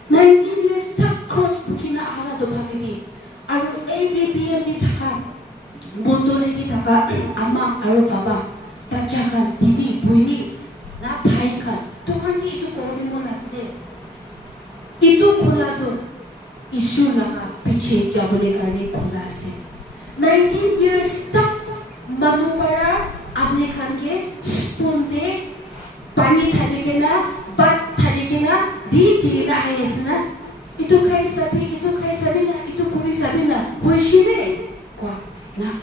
19 years tak cross bukina ahala do pamimi aru ABBM ni thaka mondole ni thaka ama aru baba bacha kan bibi buini na bhai kan to hani itu kori monasde itu khola do isu laga piche jabole karne khola ase 19 years tak manupara apne khan ke spoon de pani thali kena bat thali kena di na ayesna itu khai sabi na itu kuri sabi na hoishire kwa na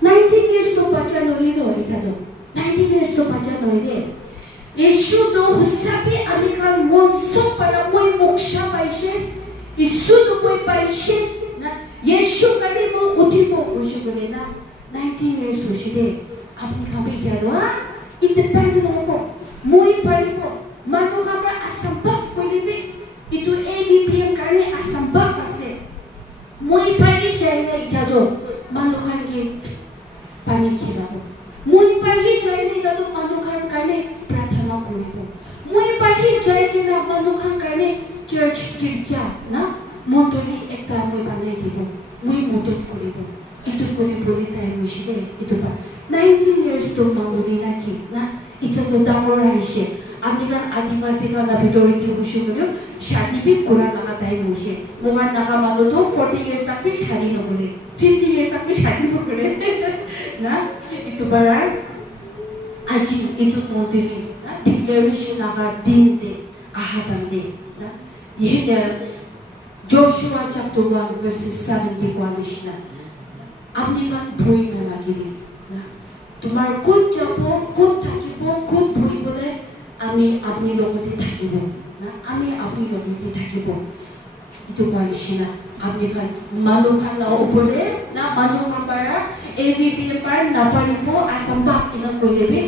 19 years to bacha nohi do itado 19 years to bacha nohi de Yeshu do husabi amikan mon so para moi moksha paishe isu do moi paishe na 예수 가리고 우티고 오시고래나 19 years 오시대 앞니 가면 되도아 independent 하고 모이 빠리고 마누가마 아삼박 걸리비 itu ADPM karne asambak ase moi pari jaine dado manukhan ki pani khilabo moi pari jaine dado manukhan karne prarthana koribo moi pari jaine na manukhan karne church girja na montoni ekta moi banai dibo moi modot koribo itu koriboli time mushide itu pa 19 years to manguni na ki na itu to damora ishe Amerikan adivasi ka na bidor di usyo ko shadi bhi kura na time mushe mohan naka mano to 40 years tak bhi shadi no kore 50 years tak bhi shadi no kore na itu barar aji itu modeli na declaration naka din de ahadam de na ye Joshua chapter 1 verses 70 ko alishna Amerikan bhoi na lagi na tumar kut japo kut thakibo kut bhoi bole আমি আপনি লগতে থাকিব না আমি আপনি লগতে থাকিব itu parisina আপনি ভাই মানুখান না উপরে না মানুখান পারা এভিপি পার না পারিব असंभव ইনা কইলেবে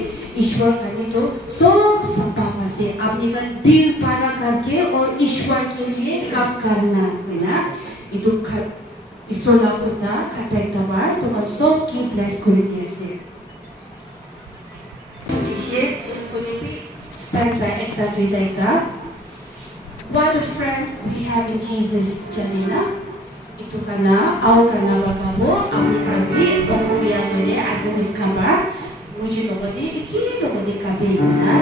ईश्वर কানে তো सब संभव আছে আপনি का दिल पारा करके और ईश्वर के लिए काम करना है ना itu ईश्वर लागता खाता तबार তোমার সব কি ব্লেস করে দিয়েছে সে কইলেবে Start by ekta duita ekta. What a friend we have in Jesus, Janina. Itu kana, aw kana bagabo, amni kabi, okubiya mele, asamis kamba, muji lobodi, iki lobodi kabi na.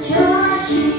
Joshua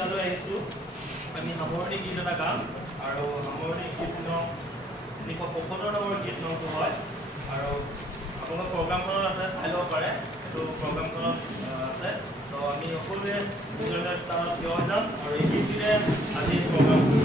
পূজালৈ আহিছোঁ আমি সামৰণি গীত এটা গাম আৰু সামৰণি গীত এনেকুৱা সকলৰ নামৰ গীত নটো হয় আৰু আপোনালোকৰ প্ৰগ্ৰামখনত আছে চাই ল'ব পাৰে এইটো প্ৰগ্ৰামখনত আছে তো আমি সকলোৱে নিজৰ নিজৰ স্থানত থিয় হৈ যাম আৰু এই গীতটিৰে আজি প্ৰগ্ৰামটো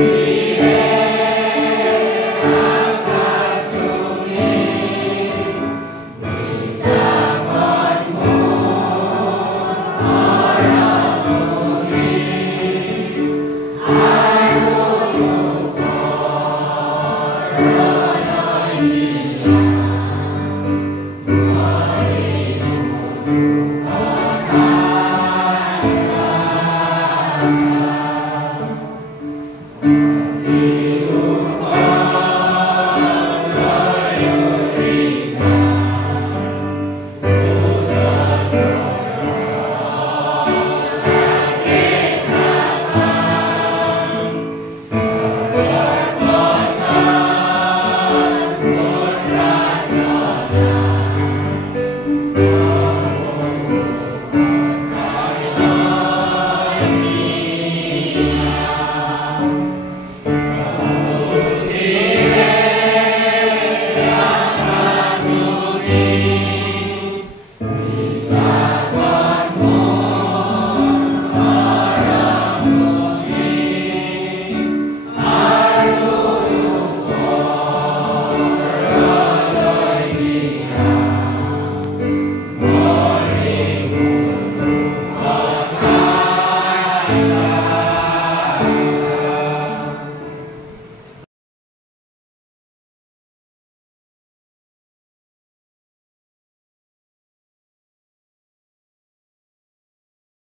We